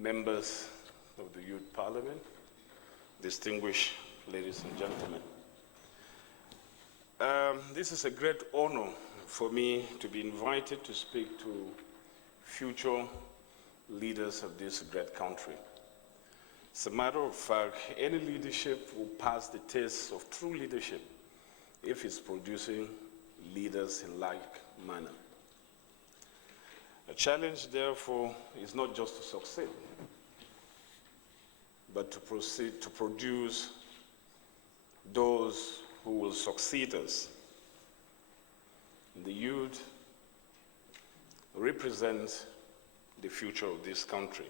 members of the Youth Parliament, distinguished ladies and gentlemen. This is a great honor for me to be invited to speak to future leaders of this great country. As a matter of fact, any leadership will pass the test of true leadership if it's producing leaders in like manner. The challenge, therefore, is not just to succeed, but to proceed to produce those who will succeed us. The youth represent the future of this country.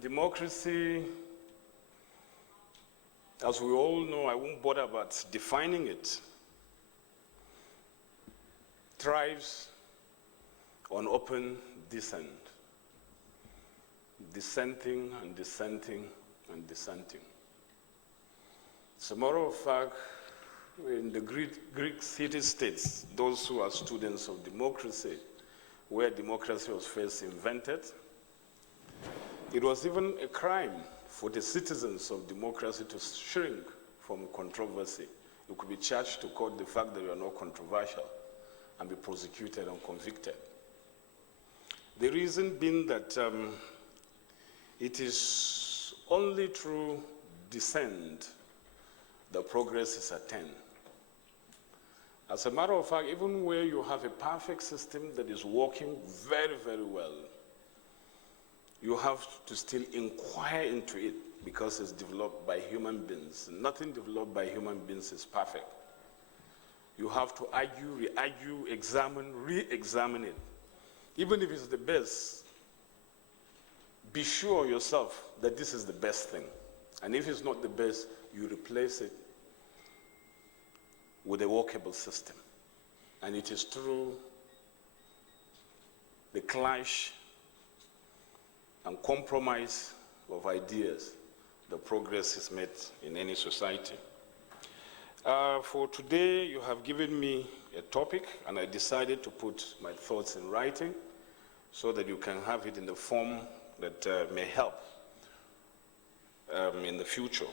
Democracy, as we all know, I won't bother about defining it, thrives on open dissent, dissenting and dissenting and dissenting. As a matter of fact, in the Greek city-states, those who are students of democracy, where democracy was first invented, it was even a crime for the citizens of democracy to shrink from controversy. You could be charged to court the fact that you are not controversial and be prosecuted and convicted. The reason being that it is only through dissent that progress is attained. As a matter of fact, even where you have a perfect system that is working very, very well, you have to still inquire into it because it's developed by human beings. Nothing developed by human beings is perfect. You have to argue, re-argue, examine, re-examine it. Even if it's the best, be sure yourself that this is the best thing. And if it's not the best, you replace it with a workable system. And it is through the clash and compromise of ideas that progress is made in any society. For today, you have given me a topic, and I decided to put my thoughts in writing so that you can have it in the form that may help in the future.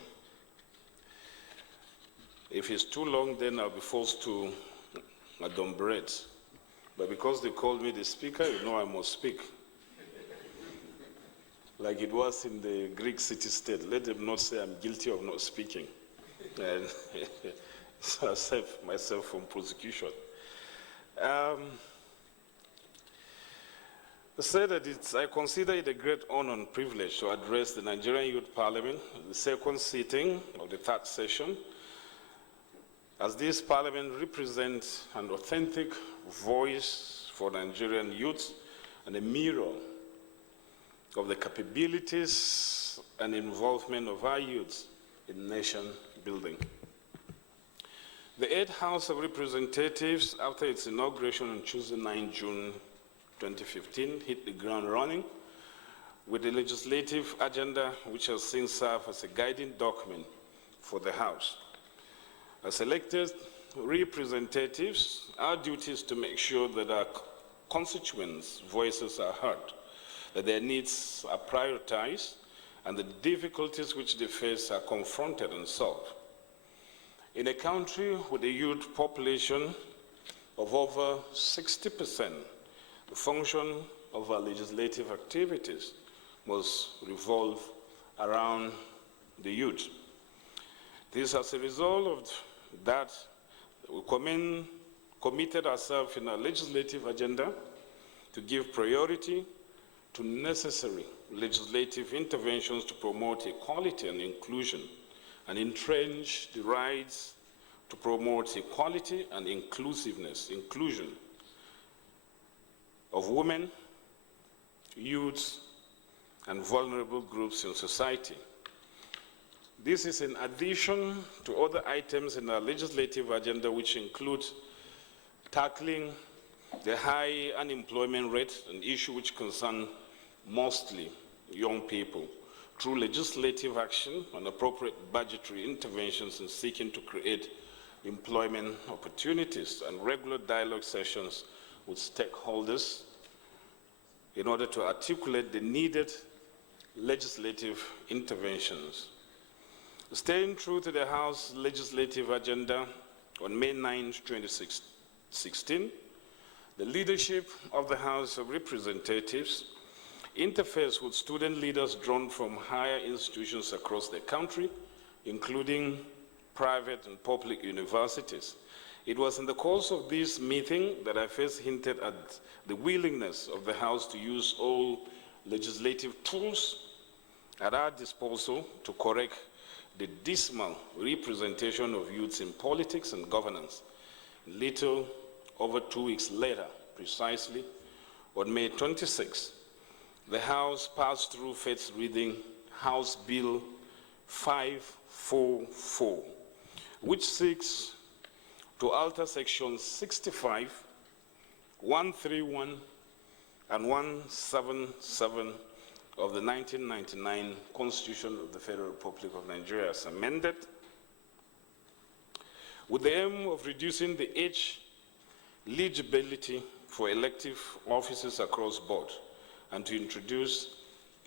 If it's too long, then I'll be forced to adumbrate. But because they called me the speaker, you know I must speak. Like it was in the Greek city-state. Let them not say I'm guilty of not speaking. And so I saved myself from prosecution. I say that I consider it a great honor and privilege to address the Nigerian Youth Parliament, the second sitting of the third session, as this parliament represents an authentic voice for Nigerian youth and a mirror of the capabilities and involvement of our youth in nation building. The 8th House of Representatives, after its inauguration on Tuesday, 9 June 2015, hit the ground running with the legislative agenda which has since served as a guiding document for the House. As elected representatives, our duty is to make sure that our constituents' voices are heard, that their needs are prioritized, and the difficulties which they face are confronted and solved. In a country with a youth population of over 60%, the function of our legislative activities must revolve around the youth. This is as a result of that we committed ourselves in our legislative agenda to give priority to necessary legislative interventions to promote equality and inclusion and entrench the rights to promote equality and inclusion of women, youths, and vulnerable groups in society. This is in addition to other items in our legislative agenda, which include tackling the high unemployment rate, an issue which concerns mostly young people, through legislative action and appropriate budgetary interventions in seeking to create employment opportunities and regular dialogue sessions with stakeholders in order to articulate the needed legislative interventions. Staying true to the House legislative agenda, on May 9, 2016, the leadership of the House of Representatives interface with student leaders drawn from higher institutions across the country, including private and public universities. It was in the course of this meeting that I first hinted at the willingness of the House to use all legislative tools at our disposal to correct the dismal representation of youths in politics and governance. Little over 2 weeks later, precisely, on May 26, the House passed through first reading House Bill 544, which seeks to alter sections 65, 131, and 177 of the 1999 Constitution of the Federal Republic of Nigeria as amended, with the aim of reducing the age eligibility for elective offices across board and to introduce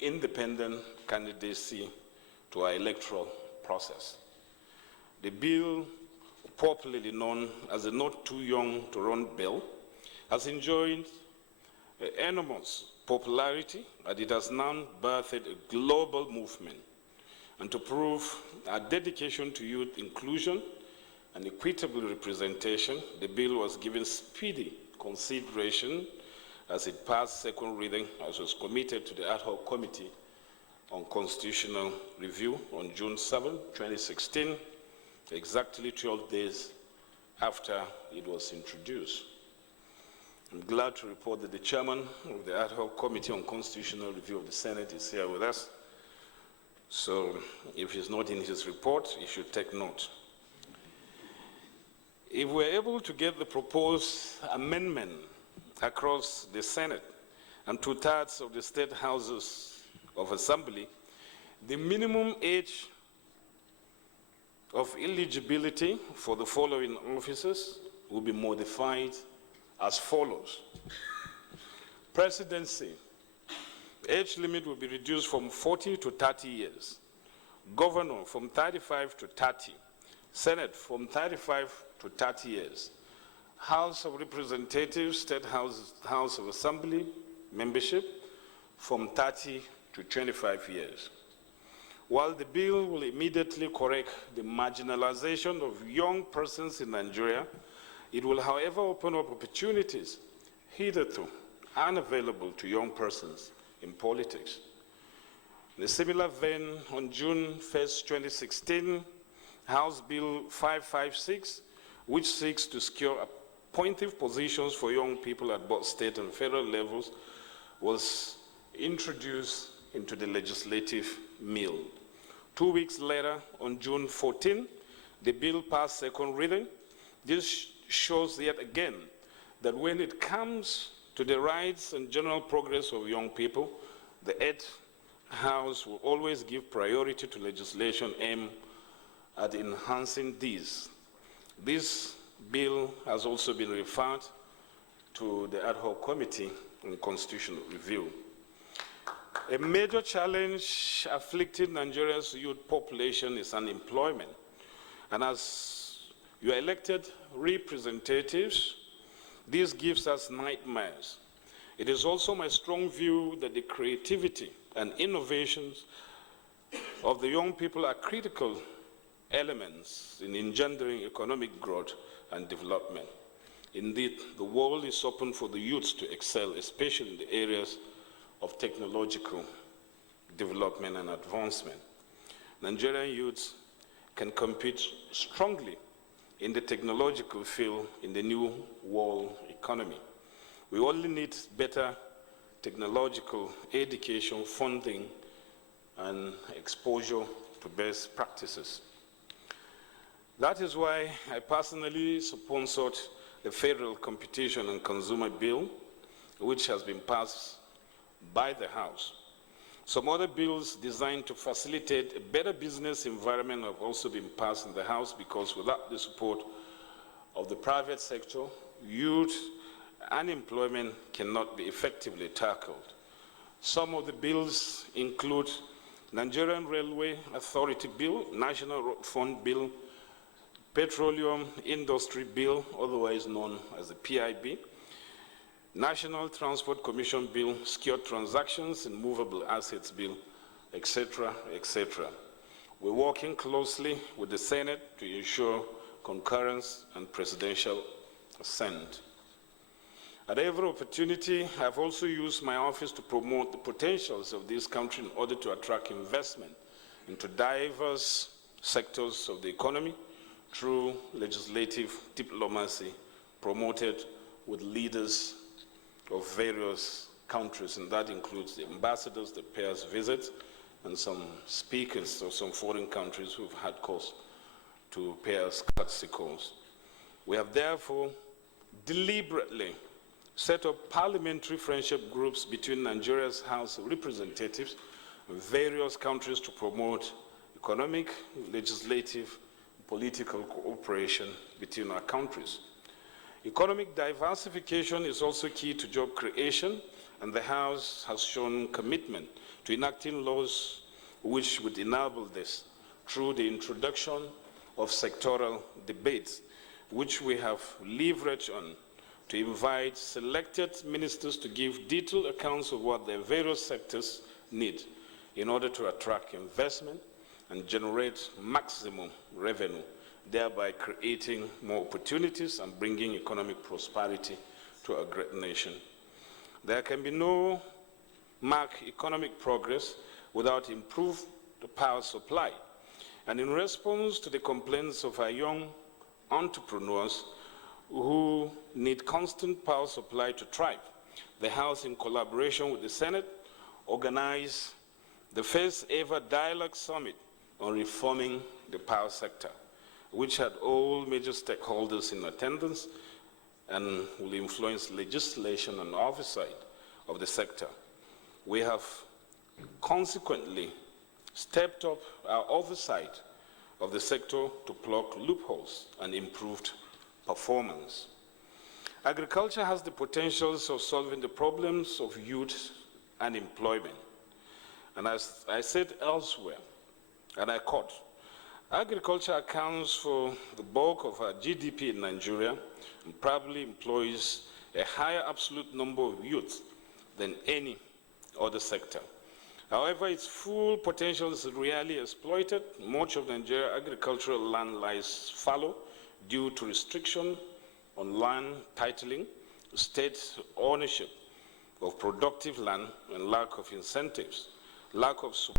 independent candidacy to our electoral process. The bill, popularly known as the Not Too Young to Run Bill, has enjoyed enormous popularity, and it has now birthed a global movement. And to prove our dedication to youth inclusion and equitable representation, the bill was given speedy consideration as it passed second reading, as was committed to the ad hoc committee on constitutional review on June 7, 2016, exactly 12 days after it was introduced. I'm glad to report that the chairman of the ad hoc committee on constitutional review of the Senate is here with us. So if he's not in his report, he should take note. If we're able to get the proposed amendment across the Senate and 2/3 of the state houses of assembly, the minimum age of eligibility for the following offices will be modified as follows. Presidency, age limit will be reduced from 40 to 30 years. Governor from 35 to 30. Senate from 35 to 30 years. House of Representatives, State House of Assembly membership from 30 to 25 years. While the bill will immediately correct the marginalization of young persons in Nigeria, it will, however, open up opportunities hitherto unavailable to young persons in politics. In a similar vein, on June 1st, 2016, House Bill 556, which seeks to secure appointive positions for young people at both state and federal levels, was introduced into the legislative mill. 2 weeks later, on June 14, the bill passed second reading. This shows yet again that when it comes to the rights and general progress of young people, the Eighth House will always give priority to legislation aimed at enhancing these. This bill has also been referred to the ad hoc committee on constitutional review. A major challenge afflicting Nigeria's youth population is unemployment. And as your elected representatives, this gives us nightmares. It is also my strong view that the creativity and innovations of the young people are critical elements in engendering economic growth and development. Indeed, the world is open for the youth to excel, especially in the areas of technological development and advancement. Nigerian youths can compete strongly in the technological field in the new world economy. We only need better technological education, funding, and exposure to best practices. That is why I personally sponsored the Federal Competition and Consumer Bill, which has been passed by the House. Some other bills designed to facilitate a better business environment have also been passed in the House, because without the support of the private sector, youth unemployment cannot be effectively tackled. Some of the bills include Nigerian Railway Authority Bill, National Road Fund Bill, Petroleum Industry Bill, otherwise known as the PIB, National Transport Commission Bill, Secured Transactions and Movable Assets Bill, etc., etc. We're working closely with the Senate to ensure concurrence and presidential assent. At every opportunity, I've also used my office to promote the potentials of this country in order to attract investment into diverse sectors of the economy through legislative diplomacy promoted with leaders of various countries, and that includes the ambassadors that pay us visits and some speakers of some foreign countries who've had cause to pay us courtesy calls. We have therefore deliberately set up parliamentary friendship groups between Nigeria's House of Representatives and various countries to promote economic, legislative, political cooperation between our countries. Economic diversification is also key to job creation, and the House has shown commitment to enacting laws which would enable this through the introduction of sectoral debates, which we have leveraged on to invite selected ministers to give detailed accounts of what their various sectors need in order to attract investment and generate maximum revenue, thereby creating more opportunities and bringing economic prosperity to a great nation. There can be no marked economic progress without improved power supply. And in response to the complaints of our young entrepreneurs who need constant power supply to thrive, the House, in collaboration with the Senate, organized the first ever dialogue summit on reforming the power sector, which had all major stakeholders in attendance and will influence legislation and oversight of the sector. We have consequently stepped up our oversight of the sector to plug loopholes and improved performance. Agriculture has the potentials of solving the problems of youth unemployment. And as I said elsewhere, and I quote, agriculture accounts for the bulk of our GDP in Nigeria and probably employs a higher absolute number of youth than any other sector. However, its full potential is rarely exploited. Much of Nigeria's agricultural land lies fallow due to restriction on land titling, state ownership of productive land, and lack of incentives, lack of support.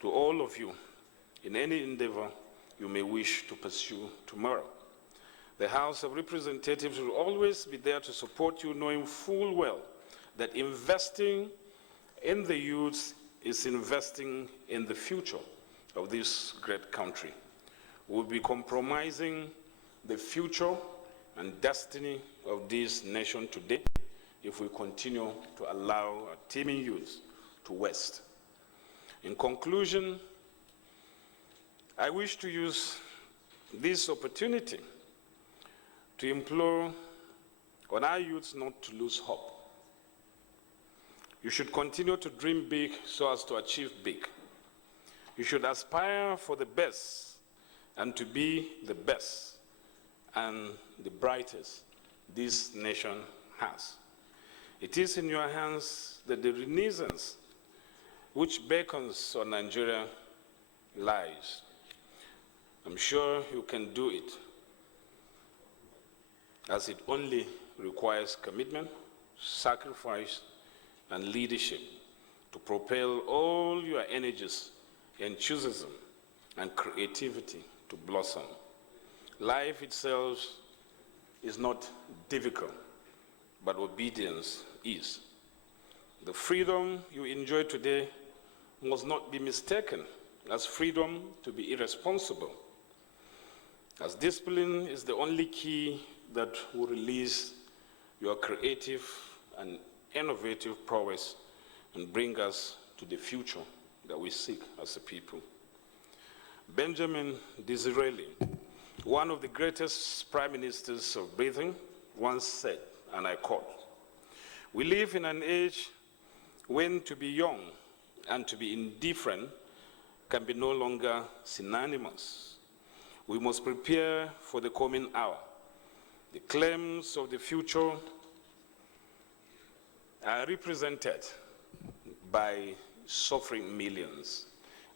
to all of you in any endeavor you may wish to pursue tomorrow. The House of Representatives will always be there to support you, knowing full well that investing in the youth is investing in the future of this great country. We'll be compromising the future and destiny of this nation today if we continue to allow our teeming youth to waste. In conclusion, I wish to use this opportunity to implore on our youths not to lose hope. You should continue to dream big so as to achieve big. You should aspire for the best and to be the best and the brightest this nation has. It is in your hands that the renaissance which beckons on Nigeria lies. I'm sure you can do it, as it only requires commitment, sacrifice, and leadership to propel all your energies, enthusiasm, and creativity to blossom. Life itself is not difficult, but obedience is. The freedom you enjoy today must not be mistaken as freedom to be irresponsible, as discipline is the only key that will release your creative and innovative prowess and bring us to the future that we seek as a people. Benjamin Disraeli, one of the greatest prime ministers of Britain, once said, and I quote, "We live in an age when to be young and to be indifferent can be no longer synonymous. We must prepare for the coming hour. The claims of the future are represented by suffering millions,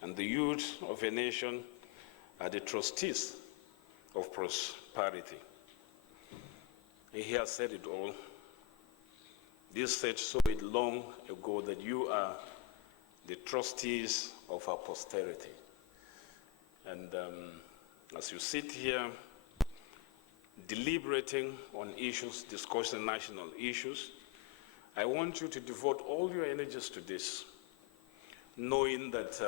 and the youth of a nation are the trustees of prosperity." He has said it all. This said so long ago that you are the trustees of our posterity. And as you sit here deliberating on issues, discussing national issues, I want you to devote all your energies to this, knowing that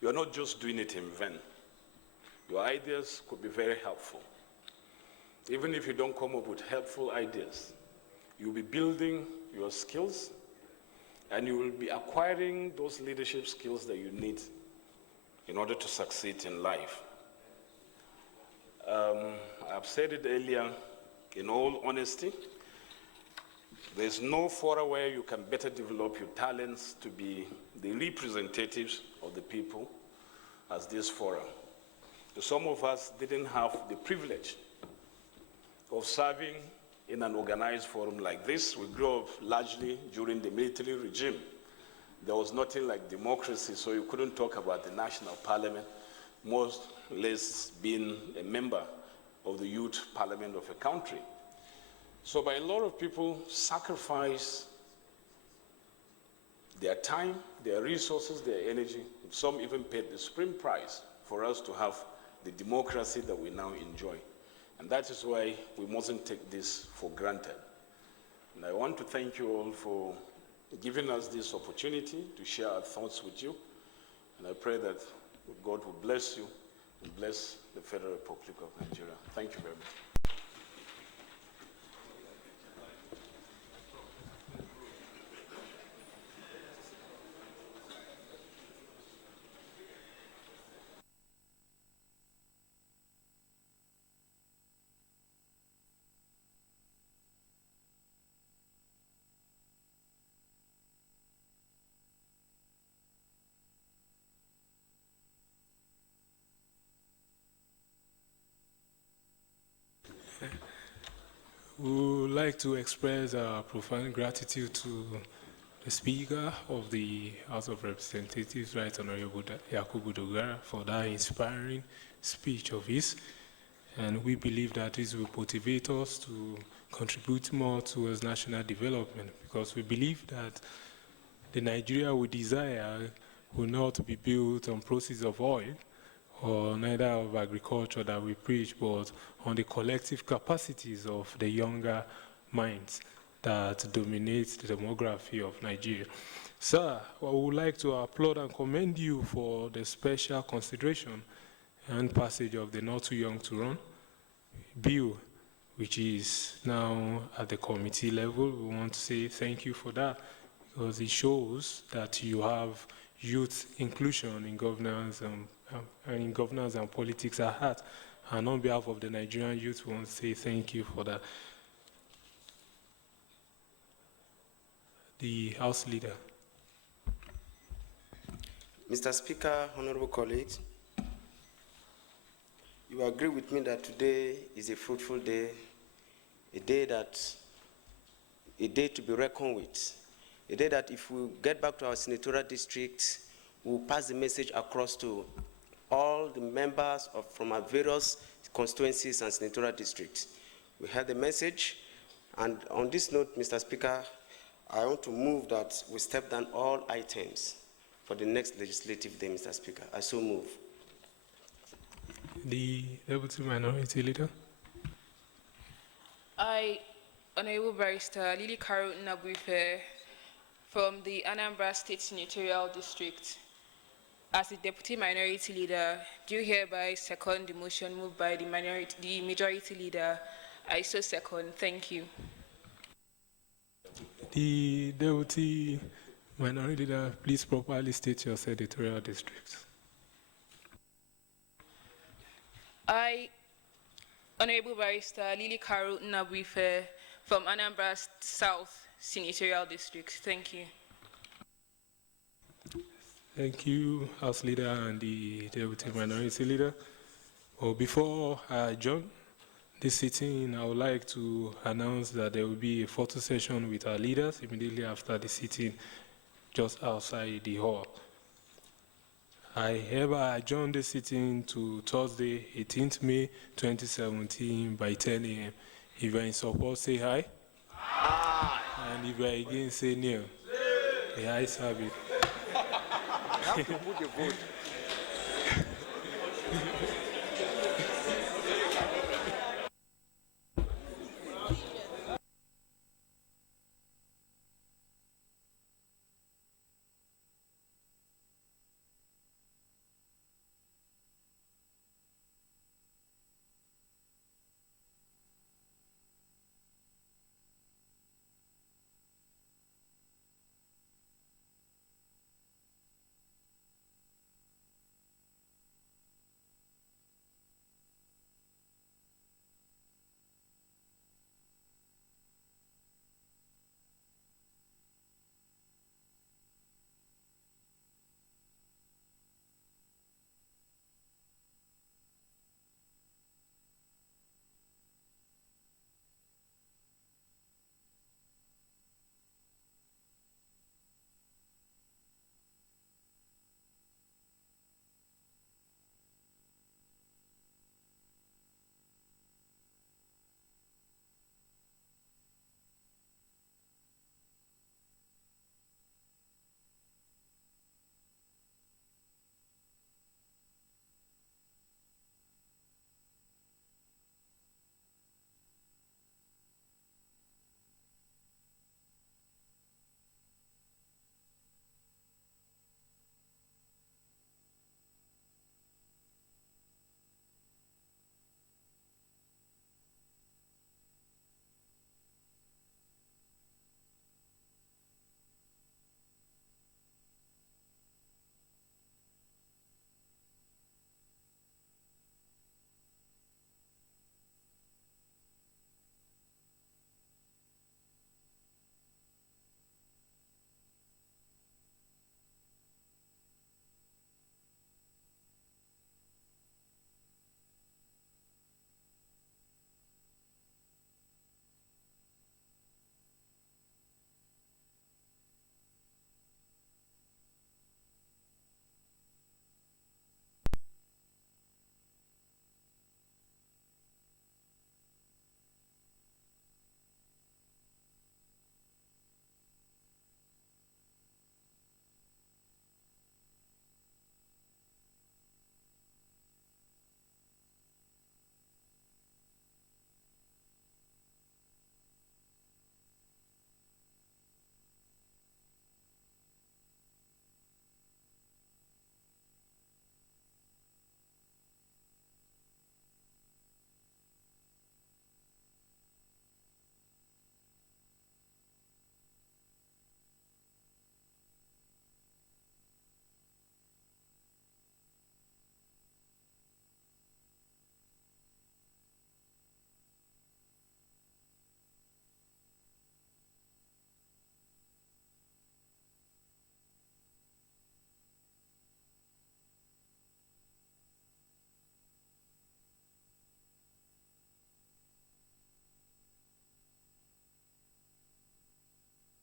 you're not just doing it in vain. Your ideas could be very helpful. Even if you don't come up with helpful ideas, you'll be building your skills and you will be acquiring those leadership skills that you need in order to succeed in life. I've said it earlier, in all honesty, there's no fora where you can better develop your talents to be the representatives of the people as this forum. Some of us didn't have the privilege of serving in an organized forum like this. We grew up largely during the military regime. There was nothing like democracy, so you couldn't talk about the national parliament, most less being a member of the youth parliament of a country. So by a lot of people sacrifice their time, their resources, their energy. Some even paid the supreme price for us to have the democracy that we now enjoy. And that is why we mustn't take this for granted. And I want to thank you all for giving us this opportunity to share our thoughts with you. And I pray that God will bless you and bless the Federal Republic of Nigeria. Thank you very much. We would like to express our profound gratitude to the Speaker of the House of Representatives, Right Honorable Yakubu Dogara, for that inspiring speech of his. And we believe that this will motivate us to contribute more towards national development, because we believe that the Nigeria we desire will not be built on proceeds of oil or neither of agriculture that we preach, but on the collective capacities of the younger minds that dominate the demography of Nigeria. Sir, I would like to applaud and commend you for the special consideration and passage of the Not Too Young to Run bill, which is now at the committee level. We want to say thank you for that, because it shows that you have youth inclusion in governance and politics at heart. And on behalf of the Nigerian youth, we want to say thank you for that. The House Leader. Mr. Speaker, honorable colleagues, you agree with me that today is a fruitful day, a day to be reckoned with, a day that if we get back to our senatorial districts, we'll pass the message across to all the members from our various constituencies and senatorial districts. We heard the message, and on this note, Mr. Speaker, I want to move that we step down all items for the next legislative day, Mr. Speaker. I so move. The Deputy Minority Leader. I, Honorable Barrister Lily Caro Nnabuife, from the Anambra State Senatorial District, as the Deputy Minority Leader, do hereby second the motion moved by the Majority Leader. I so second. Thank you. The Deputy Minority Leader, please properly state your senatorial district. I, Honorable Barrister Lily Caro Nnabuife, from Anambra South Senatorial District. Thank you. Thank you, House Leader and the Deputy Minority Leader. Well, before I adjourn this sitting, I would like to announce that there will be a photo session with our leaders immediately after the sitting, just outside the hall. I hereby adjourn the sitting to Thursday, 18th May 2017 by 10 a.m. If you are in support, say hi. Aye. And if you are against, say no. The ayes have it. You have to put your vote.